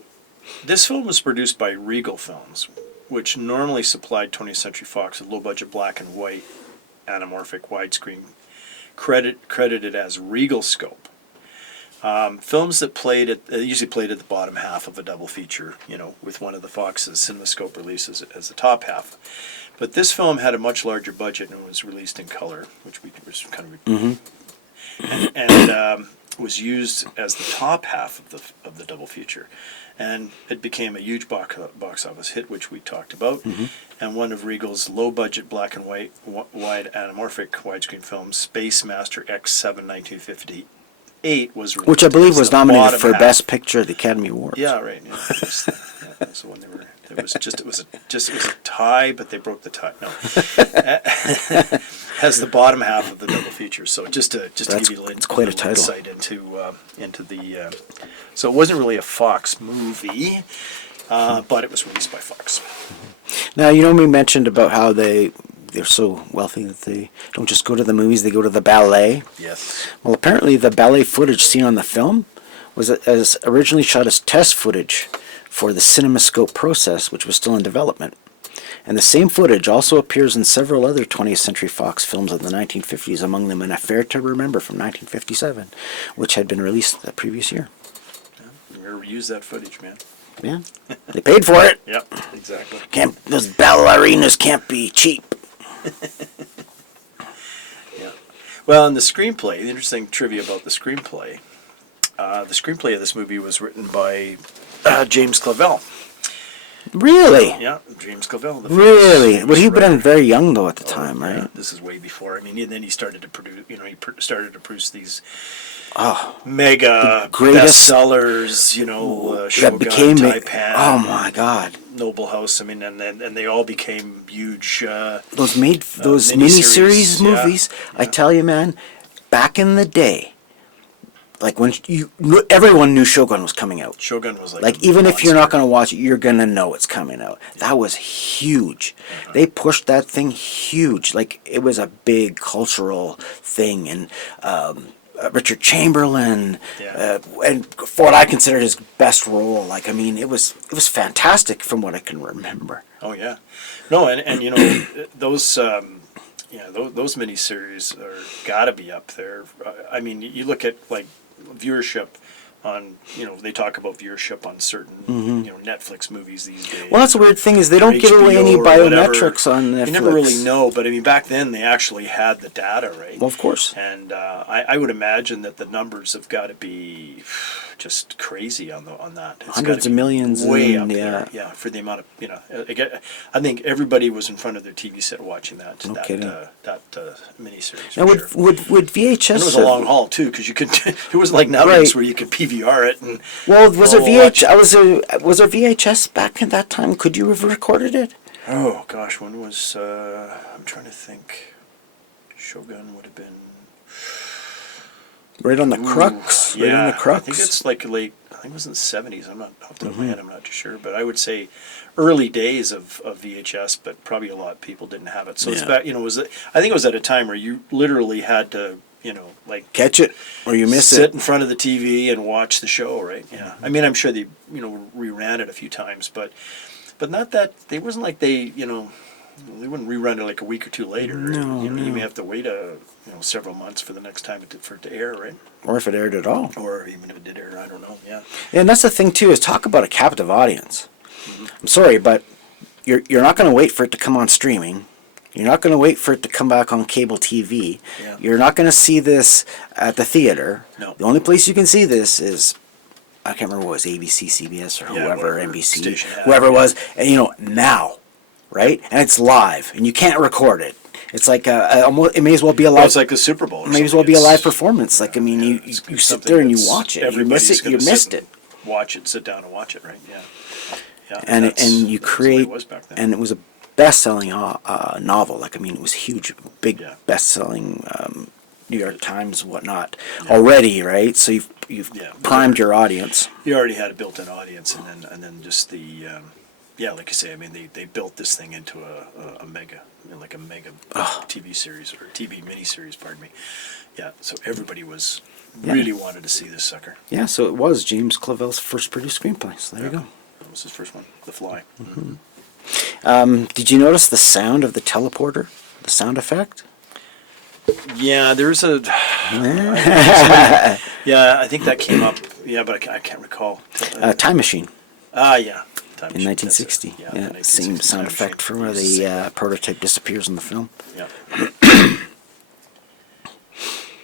this film was produced by Regal Films, which normally supplied 20th Century Fox with low-budget black and white anamorphic widescreen, credited as Regal Scope. Films that usually played at the bottom half of a double feature, with one of the Fox's CinemaScope releases as the top half. But this film had a much larger budget and was released in color, which was kind of and was used as the top half of the double feature, and it became a huge box office hit, which we talked about, and one of Regal's low-budget black and white wide anamorphic widescreen films, Space Master X7 1958, was released, which I believe was nominated for half. Best Picture at the Academy Awards. Yeah, right. Yeah, that's the one they were. It was a tie, but they broke the tie. No, has the bottom half of the double feature. So just to give you it's quite a title. Insight into the. So it wasn't really a Fox movie, but it was released by Fox. Now we mentioned about how they're so wealthy that they don't just go to the movies; they go to the ballet. Yes. Well, apparently the ballet footage seen on the film was originally shot as test footage for the CinemaScope process, which was still in development. And the same footage also appears in several other 20th Century Fox films of the 1950s, among them An Affair to Remember from 1957, which had been released the previous year. Yeah, we reuse that footage, man. Yeah, they paid for it. Yep, exactly. Those ballerinas can't be cheap. Yeah. Well, in the screenplay, the interesting trivia about the screenplay of this movie was written by James Clavell. Really? Yeah, James Clavell. Really? Well, he'd been very young though at the time, right? Yeah, this is way before. And then he started to produce. Started to produce these mega bestsellers. Shōgun, became Tai-Pan. Oh my God! Noble House. And they all became huge. Those miniseries movies. Yeah. I tell you, man, back in the day. Like when everyone knew Shōgun was coming out. Shōgun was like even if you're not going to watch it, you're going to know it's coming out. That was huge. They pushed that thing huge. Like it was a big cultural thing. And Richard Chamberlain, and for what I considered his best role, it was fantastic from what I can remember. Oh yeah, no, and those. Those miniseries are gotta be up there. You look at viewership on, they talk about viewership on certain, Netflix movies these days. Well, that's the weird thing is they don't give away any biometrics on Netflix. You never really know, but back then they actually had the data, right? Well, of course. And I would imagine that the numbers have got to be just crazy on that. It's hundreds of millions. Way up there. Yeah, for the amount of, I think everybody was in front of their TV set watching that miniseries. Now, would VHS... And it was a long haul, too, because you could... It wasn't like nowadays where you could PVR it. And was there VHS back at that time? Could you have recorded it? Oh, gosh, when was... I'm trying to think. Shōgun would have been... Right on the crux. Yeah, right on the crux. I think it's late... I think it was in the 70s. I'm not off the top of my head. I'm not too sure. But I would say early days of VHS, but probably a lot of people didn't have it. So it's back, I think it was at a time where you literally had to, catch it or you miss sit it. in front of the TV and watch the show, right? Yeah. I'm sure they, reran it a few times, but not that, it wasn't like they wouldn't rerun it like a week or two later. No, You may have to wait several months for the next time for it to air, right? Or if it aired at all. Or even if it did air, I don't know. Yeah. And that's the thing too, is talk about a captive audience. I'm sorry, but you're not going to wait for it to come on streaming, You're not going to wait for it to come back on cable TV. Yeah. You're not going to see this at the theater. No. The only place you can see this is, I can't remember what it was, ABC, CBS, or Yeah, whoever, whatever NBC, station had whoever it, it was. And, you know, now, right? And it's live, and you can't record it. It's like it may as well be a Well, live. it's like the Super Bowl. Or May as well something. be a live It's- performance. Like, I mean, you it's sit something there and you that's- watch it. You everybody's miss it. gonna You sit missed and it. Watch it. Sit down and watch it. Right. Yeah. Yeah. And that's you the way create, it was back then. and it was a best-selling novel. Like, I mean, it was huge, big Yeah. best-selling New York Times, whatnot, already, right? So you've Yeah. primed your audience. You already had a built-in audience, and then just the yeah, like you say. I mean, they built this thing into a mega, you know, like a mega TV series or TV miniseries. Pardon me. Yeah. So everybody was really wanted to see this sucker. Yeah, so it was James Clavell's first produced screenplay. So there you go. That was his first one, The Fly. Did you notice the sound of the teleporter? The sound effect? Yeah, there's a. Yeah, I think that came up. Yeah, but I can't recall. Time Machine Yeah. Time in Machine, that's it. 1960. the Yeah, 1960 same sound Time effect Machine. for where Used the prototype disappears in the film. Yeah.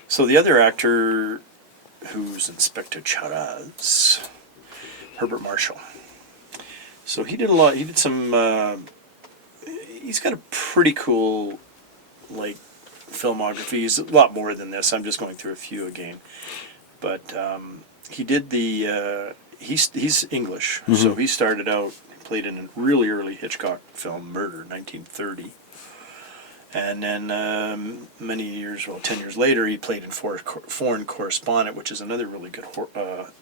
So the other actor who's Inspector Charaz, Herbert Marshall. So he did a lot. He did some. He's got a pretty cool, like, filmography. He's a lot more than this. I'm just going through a few again, but he did the. He's English, so he started out. He played in a really early Hitchcock film, Murder, 1930. And then many years, 10 years later, he played in Foreign Correspondent, which is another really good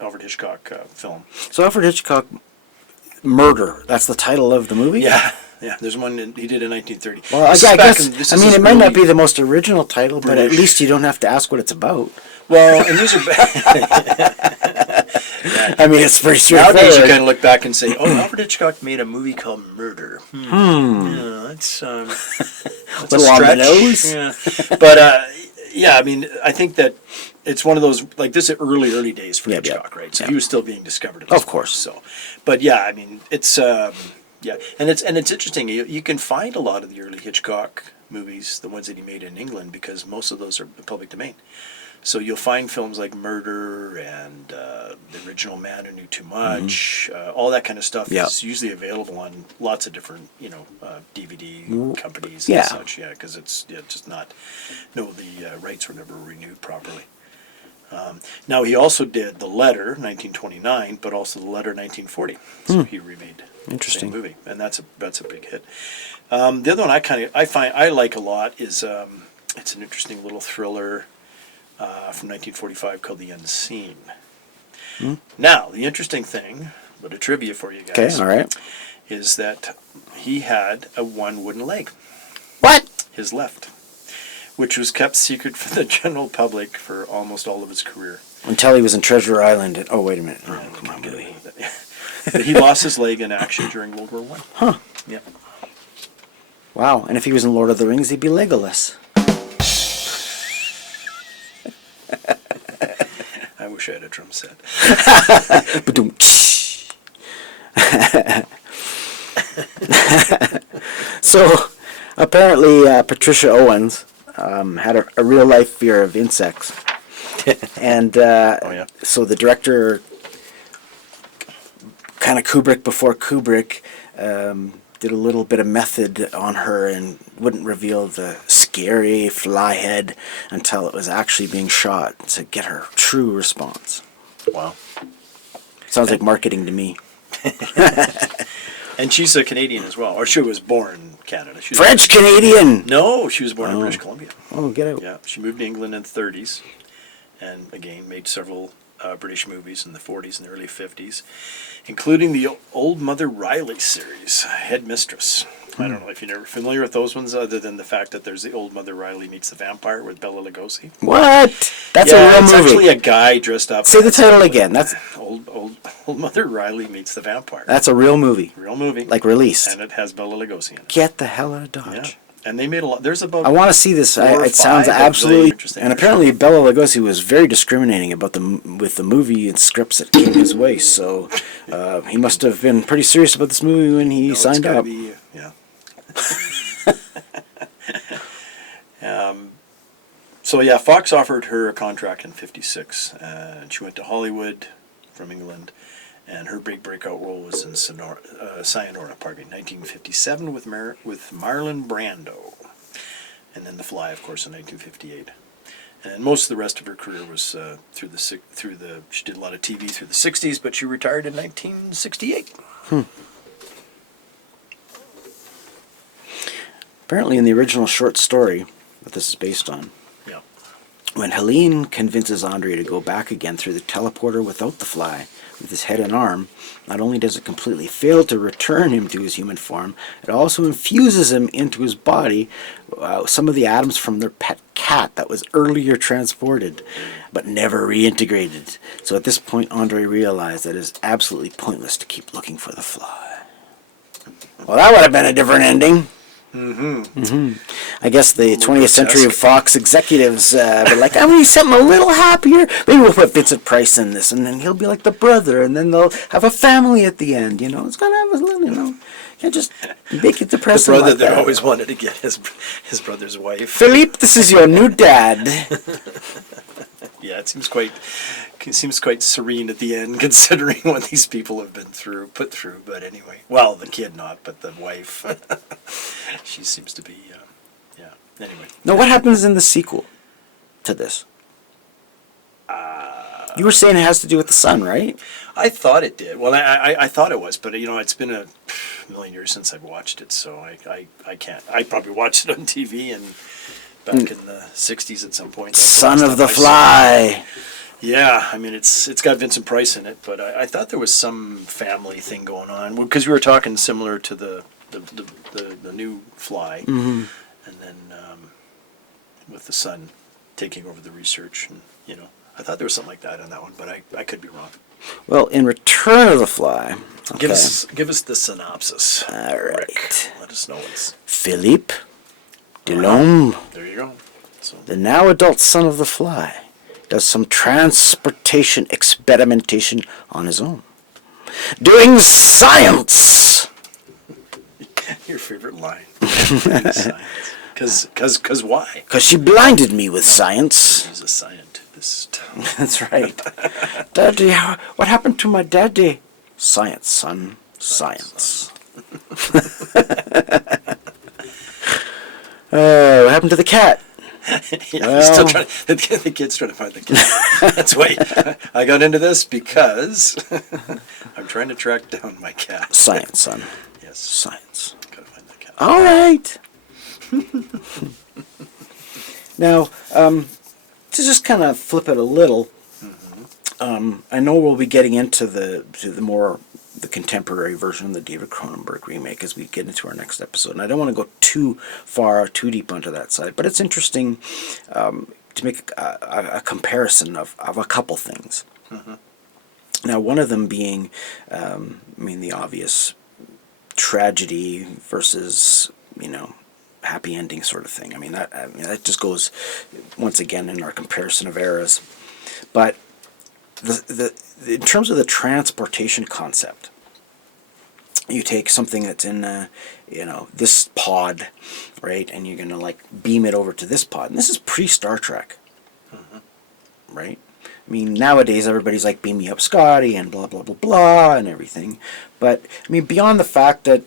Alfred Hitchcock film. So Alfred Hitchcock, Murder, that's the title of the movie? Yeah, there's one he did in 1930. Well, This I is back guess, in- this I is mean, his it might not early- be the most original title, but at British. least you don't have to ask what it's about. Well, and these are I mean, it's pretty nowadays you straightforward. kind of look back and say, "Oh, Alfred Hitchcock made a movie called Murder." Yeah, that's a Little on the stretch. nose. Yeah. But yeah, I mean, I think that it's one of those, like, this is early days for Yeah, Hitchcock, yeah, right? So yeah. he was still being discovered. At this Of course. point, so, but yeah, I mean, it's yeah, and it's interesting. You can find a lot of the early Hitchcock movies, the ones that he made in England, because most of those are public domain. So you'll find films like Murder and The Original Man Who Knew Too Much, all that kind of stuff Yeah. is usually available on lots of different, DVD companies Yeah. and such. Yeah, because it's just not. No, the rights were never renewed properly. Now he also did The Letter, 1929, but also The Letter, 1940. So he remade Interesting. the same movie, and that's a big hit. The other one I like a lot is it's an interesting little thriller. From 1945 called The Unseen. Now, the interesting thing, but a trivia for you Okay, guys, all right. is that he had a one wooden leg, What? his left, which was kept secret from the general public for almost all of his career. Until he was in Treasure Island. And, oh, wait a minute. Oh, come on, Get movie. away with it. But he lost his leg in action during World War One. Huh. Yeah. Wow. And if he was in Lord of the Rings, he'd be Legolas. I wish I had a drum set. Ba-doom. So, apparently, Patricia Owens had a real life fear of insects. And yeah. so the director, kind of Kubrick before Kubrick, did a little bit of method on her and wouldn't reveal the scary fly head until it was actually being shot to get her true response. Wow. Sounds like marketing to me. And she's a Canadian as well, or she was born in Canada. She was French Canadian! No, she was born in British Columbia. Oh, get out. Yeah, she moved to England in the 30s, and again made several British movies in the 40s and the early 50s, including the Old Mother Riley series, Headmistress. I don't know if you're never familiar with those ones, other than the fact that there's the Old Mother Riley Meets the Vampire with Bela Lugosi. What? That's yeah, a real it's movie. actually a guy dressed up. Say the as title again. That's Old Mother Riley Meets the Vampire. a real movie. Real movie. Like released. And it has Bela Lugosi in it. Get the hell out of Dodge. Yeah. And they made a lot. There's about. I want to see this. 4 or It sounds 5 of absolutely. the interesting And apparently, Bela Lugosi was very discriminating about with the movie and scripts that came his way. So he must have been pretty serious about this movie when he No, it's signed gotta up. be, yeah. So yeah, Fox offered her a contract in '56, and she went to Hollywood from England, and her big breakout role was in Sayonara, 1957 with Marlon Brando, and then The Fly, of course, in 1958. And most of the rest of her career was she did a lot of TV through the '60s, but she retired in 1968. Apparently, in the original short story that this is based on, Yeah. when Helene convinces Andre to go back again through the teleporter without the fly, with his head and arm, not only does it completely fail to return him to his human form, it also infuses him into his body some of the atoms from their pet cat that was earlier transported, but never reintegrated. So at this point, Andre realized that it is absolutely pointless to keep looking for the fly. Well, that would have been a different ending. I guess the 20th Century Fox executives were like, I need something a little happier. Maybe we'll put Vincent Price in this, and then he'll be like the brother, and then they'll have a family at the end. It's gonna have a little, you can't just make it depressing. The brother like that always wanted to get his brother's wife. Philippe, this is your new dad. Yeah, it seems quite serene at the end, considering what these people have put through. But anyway, well, the kid not, but the wife, she seems to be, yeah. Anyway. Now, what happens in the sequel to this? You were saying it has to do with the sun, right? I thought it did. Well, I thought it was, but it's been a million years since I've watched it, so I can't. I probably watched it on TV and back in the '60s at some point. Son of the Fly. Yeah, I mean it's got Vincent Price in it, but I thought there was some family thing going on because we were talking similar to the new Fly, and then with the son taking over the research, and I thought there was something like that in that one, but I could be wrong. Well, in Return of the Fly, okay. Give us the synopsis. All right. Rick. Let us know what's Philippe Delhomme, There you go. So the now adult son of the Fly, does some transportation experimentation on his own. Doing science! your favorite line. Science. Because why? Because she blinded me with science. He's a scientist. That's right. Daddy, what happened to my daddy? Science, son. Science. What happened to the cat? Yeah, still trying. The kid's trying to find the cat. That's why I got into this because I'm trying to track down my cat. Science, son. Yes. Science. Gotta find the cat. All right. Now, to just kind of flip it a little, I know we'll be getting into the contemporary version of the David Cronenberg remake as we get into our next episode. And I don't want to go too deep onto that side, but it's interesting to make a comparison of a couple things. Now, one of them being, the obvious tragedy versus, happy ending sort of thing. That just goes once again in our comparison of eras. But in terms of the transportation concept, you take something that's in this pod, right, and you're gonna beam it over to this pod, and this is pre-Star Trek, right? Nowadays everybody's beam me up Scotty and blah blah blah blah and everything, but beyond the fact that,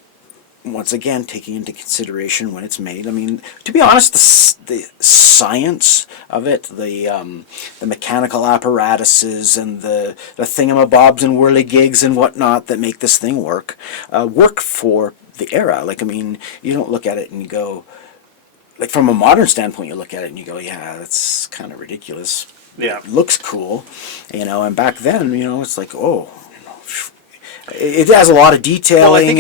once again, taking into consideration when it's made, to be honest, the science of it, the mechanical apparatuses and the thingamabobs and whirligigs and whatnot that make this thing work for the era. You don't look at it and you go, from a modern standpoint, you look at it and you go, yeah, that's kind of ridiculous. Yeah. It looks cool, and back then, it's oh, it has a lot of detailing. Well, I think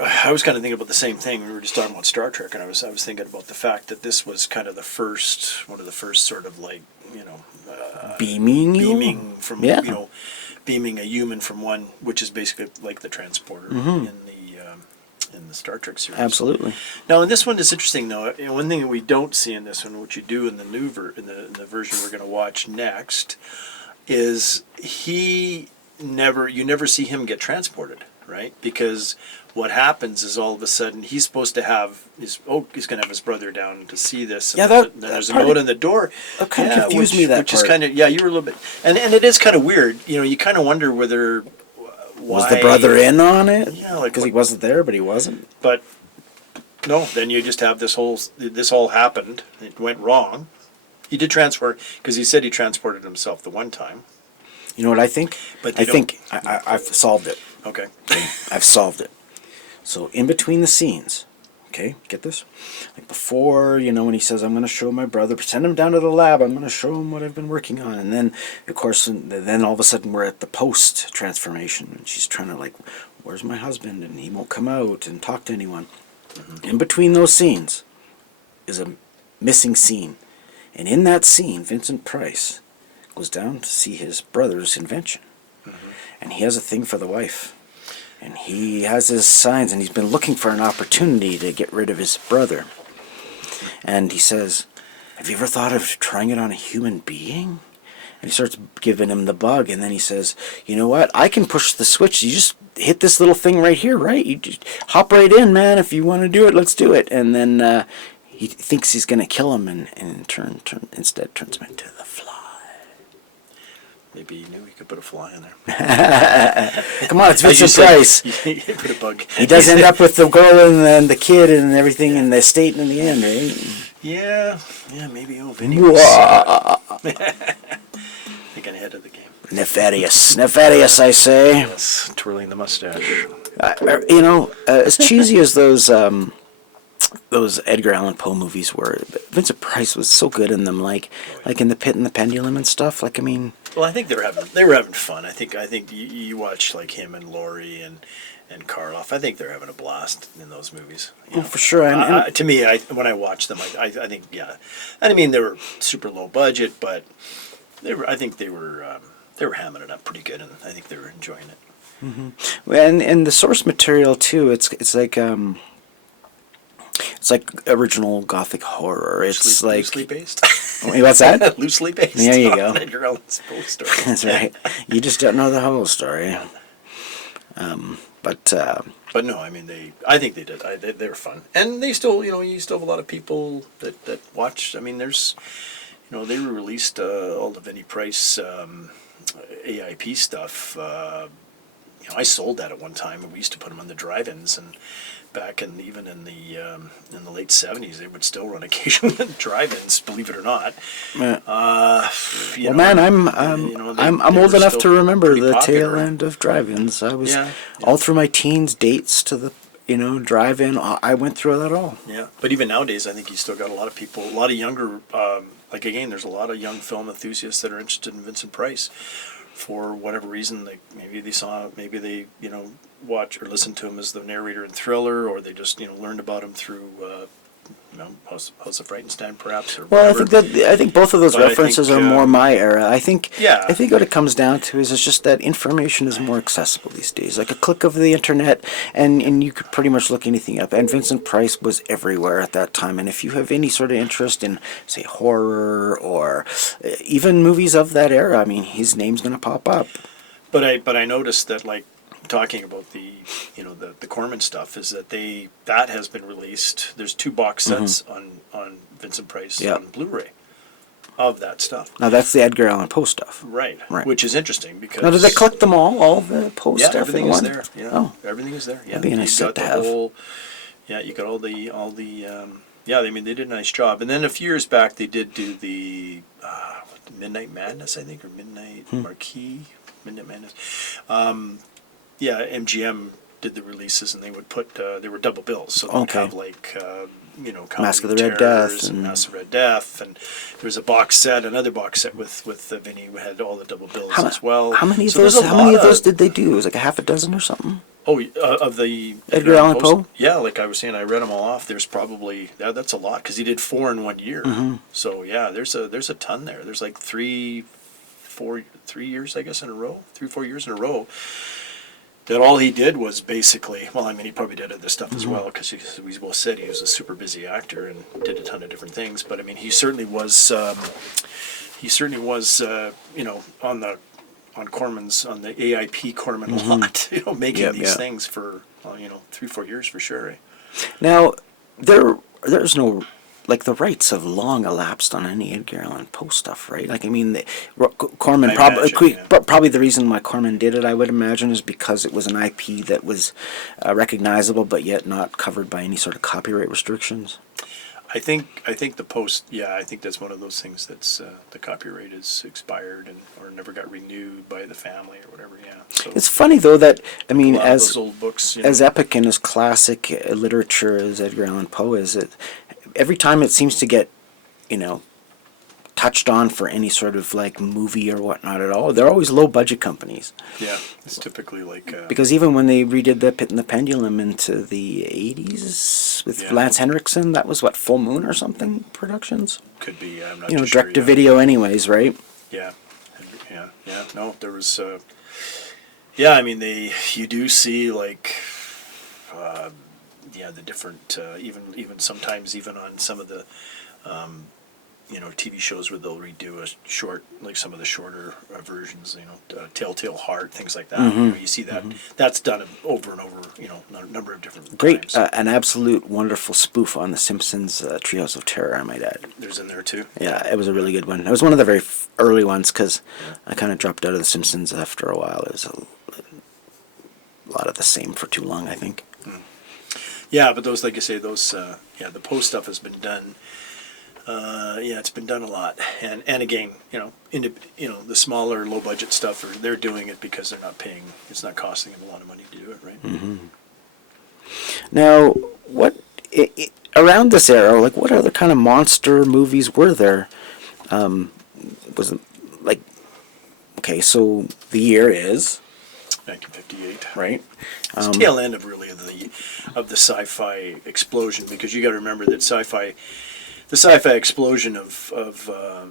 I was kind of thinking about the same thing. We were just talking about Star Trek, and I was thinking about the fact that this was kind of one of the first sort of beaming from beaming a human from one, which is basically like the transporter in the Star Trek series. Absolutely. Now, in this one, it's interesting though. One thing that we don't see in this one, which you do in the new in the version we're going to watch next, is you never see him get transported, right? Because what happens is all of a sudden he's supposed to have he's going to have his brother down to see this. Yeah, and there's a note on the door. That kind of confused me. That which part. is kind of you were a little bit, and it is kind of weird. You kind of wonder whether was the brother in on it? Yeah, like because he wasn't there, but he wasn't. But no, then you just have this all happened. It went wrong. He did transfer because he said he transported himself the one time. You know what I think? But I think I've solved it. Okay. I've solved it. So in between the scenes, okay, get this? Like before, when he says, I'm going to show my brother, send him down to the lab, I'm going to show him what I've been working on. And then, of course, then all of a sudden we're at the post-transformation. And she's trying to where's my husband? And he won't come out and talk to anyone. Mm-hmm. In between those scenes is a missing scene. And in that scene, Vincent Price goes down to see his brother's invention. Mm-hmm. And he has a thing for the wife. And he has his signs, and he's been looking for an opportunity to get rid of his brother. And he says, have you ever thought of trying it on a human being? And he starts giving him the bug, and then he says, you know what? I can push the switch. You just hit this little thing right here, right? You just hop right in, man. If you want to do it, let's do it. And then he thinks he's going to kill him, and instead turns him into the fly. Maybe he knew he could put a fly in there. Come on, it's Vincent Price. He put a bug. He does end up with the girl and the kid and everything and the estate in the end, right? Yeah, maybe. Oh, Vinny was thinking ahead of the game. Nefarious, I say. Yes, twirling the mustache. As cheesy as those Edgar Allan Poe movies were, Vincent Price was so good in them, like in The Pit and the Pendulum and stuff. Well, I think they were having fun. I think you watch him and Laurie and Karloff. I think they're having a blast in those movies. For sure. And to me, when I watch them, I think yeah. And I mean, they were super low budget, but I think they were hamming it up pretty good, and I think they were enjoying it. Mm-hmm. And the source material too. It's like original Gothic horror. It's loosely based. Wait, what's that? Loosely based. There you go. Edgar Allan's Poe story. That's right. You just don't know the whole story. But no, I mean I think they did. They were fun, and they still, you still have a lot of people that watch. I mean, there's, they released all the Vinnie Price AIP stuff. I sold that at one time, and we used to put them on the drive-ins, and back even in the late '70s, they would still run occasional drive-ins, believe it or not. Man, I'm old enough to remember the tail end of drive-ins. I was all through my teens, dates to the drive-in. I went through that all. Yeah, but even nowadays, I think you still got a lot of people, a lot of younger. There's a lot of young film enthusiasts that are interested in Vincent Price. For whatever reason, maybe they watch or listen to him as the narrator in Thriller, or they just learned about him through House of Frightenstein, perhaps. Or well, whatever. I think both of those references are more my era. I think what it comes down to is it's just that information is more accessible these days. Like a click of the internet, and you could pretty much look anything up. And Vincent Price was everywhere at that time. And if you have any sort of interest in, say, horror or even movies of that era, I mean, his name's going to pop up. But I noticed that, talking about the Corman stuff, is that has been released. There's 2 box sets on Vincent Price on Blu-ray of that stuff. Now that's the Edgar Allan Poe stuff, right? Which is interesting because now, did they collect them all the Poe stuff? Yeah, everything is there. Everything is there. Yeah, that'd be a nice set to have. You got all the. I mean, they did a nice job. And then a few years back, they did do the Midnight Madness, I think, or Midnight Marquee, Midnight Madness. MGM did the releases, and they would put they were double bills, so they would have Mask of the Red Death and Mask of the Red Death, and there was another box set with Vinny who had all the double bills as well. How many of those did they do? It was like a half a dozen or something. Oh, of the Edgar Allan Poe? Yeah, like I was saying, I read them all off. There's probably that's a lot because he did 4 in 1 year. Mm-hmm. So there's a ton there. There's like 3 years, I guess, in a row, 3-4 years in a row. That all he did was basically, he probably did other stuff as well, because we both said he was a super busy actor and did a ton of different things. But I mean, he certainly was on Corman's, on the AIP Corman lot, making Yep, these yeah. things for 3-4 years for sure. Now, there's no, like, the rights have long elapsed on any Edgar Allan Poe stuff, right? Like, I mean, Corman I imagine, yeah. probably the reason why Corman did it, I would imagine, is because it was an IP that was recognizable, but yet not covered by any sort of copyright restrictions. I think the post. Yeah, I think that's one of those things that's the copyright is expired or never got renewed by the family or whatever. Yeah. So It's funny though that, I mean, a lot of as those old books, as epic and as classic literature as Edgar Allan Poe is, every time it seems to get, touched on for any sort of like movie or whatnot at all, they're always low budget companies. yeah, it's typically like Because even when they redid The Pit and the Pendulum into the 80s with Yeah. Lance Henriksen, that was what, Full Moon or something Productions? could be. I'm not too sure. Direct to video anyways, right? Yeah, yeah. No, there was. Yeah, I mean, you do see like, the different even sometimes even on some of the, TV shows where they'll redo a short, like some of the shorter versions, Telltale Heart, things like that. Where you see that that's done over and over, a number of different Great, times. an absolute wonderful spoof on The Simpsons Treehouse of Terror, I might add. There's in there too. Yeah, it was a really good one. It was one of the very early ones because I kind of dropped out of The Simpsons after a while. It was a lot of the same for too long, I think. Yeah, but those, like you say, the Poe stuff has been done. It's been done a lot, and again, the smaller, low budget stuff, they're doing it because they're not paying. It's not costing them a lot of money to do it, right? Mm-hmm. Now, around this era, like what other kind of monster movies were there? Was it like, okay, so the year is 1958, right. It's the tail end of really of the sci-fi explosion, because you got to remember that the sci-fi explosion of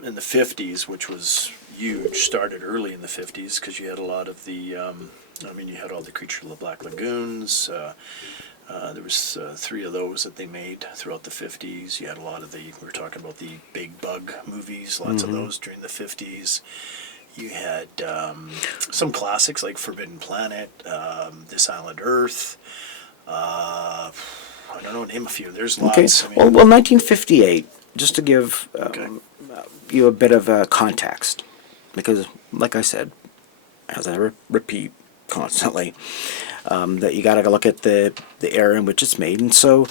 in the 50s, which was huge, started early in the 50s because you had a lot of the, you had all the Creature of the Black Lagoons. There was 3 of those that they made throughout the 50s. You had a lot of we were talking about the big bug movies, lots of those during the 50s. You had some classics like Forbidden Planet, This Island Earth. I don't know, name a few. There's lots. Okay. Well, 1958. Just to give you a bit of context, because, like I said, as I repeat constantly, that you got to look at the era in which it's made, and so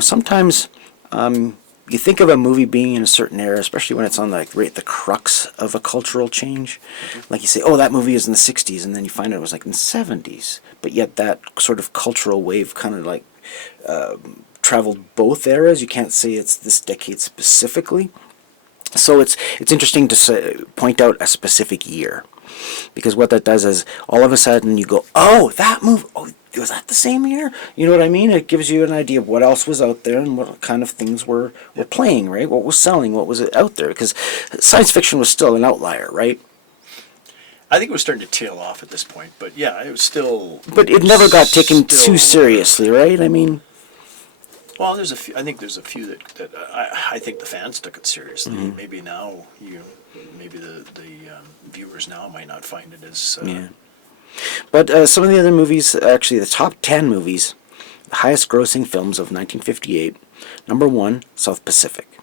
sometimes you think of a movie being in a certain era, especially when it's on like right at the crux of a cultural change. Like you say, oh, that movie is in the 60s, and then you find out it was like in the 70s. But yet that sort of cultural wave kind of like traveled both eras. You can't say it's this decade specifically. So it's interesting to point out a specific year, because what that does is all of a sudden you go, oh, that movie, oh, was that the same year? You know what I mean? It gives you an idea of what else was out there and what kind of things were playing, right? What was selling, what was out there? Because science fiction was still an outlier, right? I think it was starting to tail off at this point, but yeah, it was still. But it never got taken too seriously, right? I mean. Well, there's a few. I think there's a few that I think the fans took it seriously. Maybe now maybe the viewers now might not find it as. Yeah. But some of the other movies, actually, the top 10 movies, the highest grossing films of 1958. Number 1, South Pacific.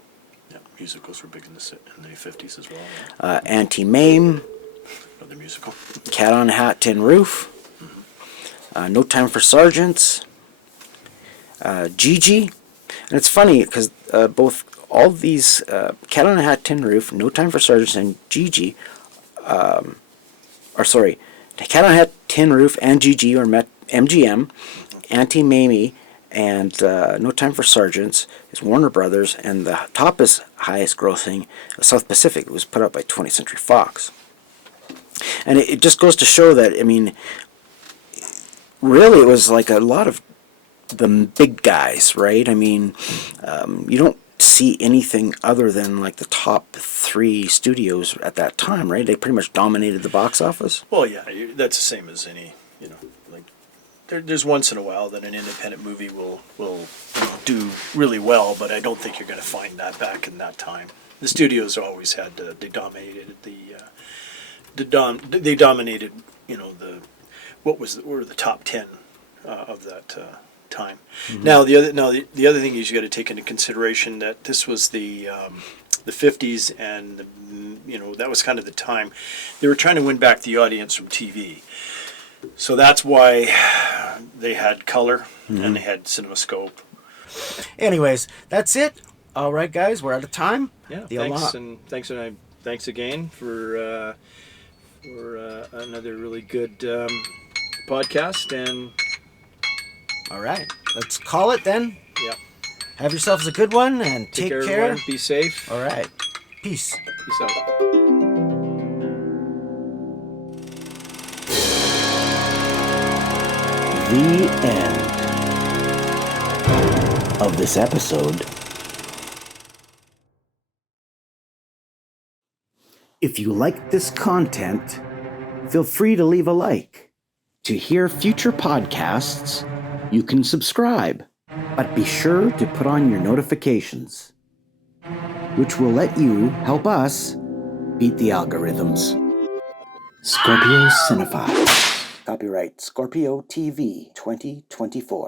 Yeah, musicals were big in the 50s as well. Anti-Mame. Another musical. Cat on a Hat, Tin Roof. No Time for Sergeants. Gigi. And it's funny because both all these, Cat on a Hat, Tin Roof, No Time for Sergeants, and Gigi, Cat on a Hat, Tin Roof, and Gigi are MGM. Anti-Mamie and No Time for Sergeants is Warner Brothers, and the top is highest grossing South Pacific. It was put out by 20th Century Fox. And it just goes to show that, I mean, really it was like a lot of the big guys, right? I mean, you don't see anything other than like the top 3 studios at that time, right? They pretty much dominated the box office. Well, yeah, that's the same as any, like there's once in a while that an independent movie will do really well, but I don't think you're going to find that back in that time. The studios always had they dominated they dominated, what were the top 10 of that time. Mm-hmm. Now the other thing is you got to take into consideration that this was the 50s, and that was kind of the time they were trying to win back the audience from TV. So that's why they had color and they had CinemaScope. Anyways, that's it. All right, guys, we're out of time. Yeah, thanks again for another really good podcast. And all right, let's call it then. yeah, Have yourselves a good one and take care. Everyone. Be safe. All right, peace. Peace out. The end of this episode. If you like this content, feel free to leave a like. To hear future podcasts, you can subscribe, but be sure to put on your notifications, which will let you help us beat the algorithms. Scorpio Cinephiles. Copyright Scorpio TV 2024.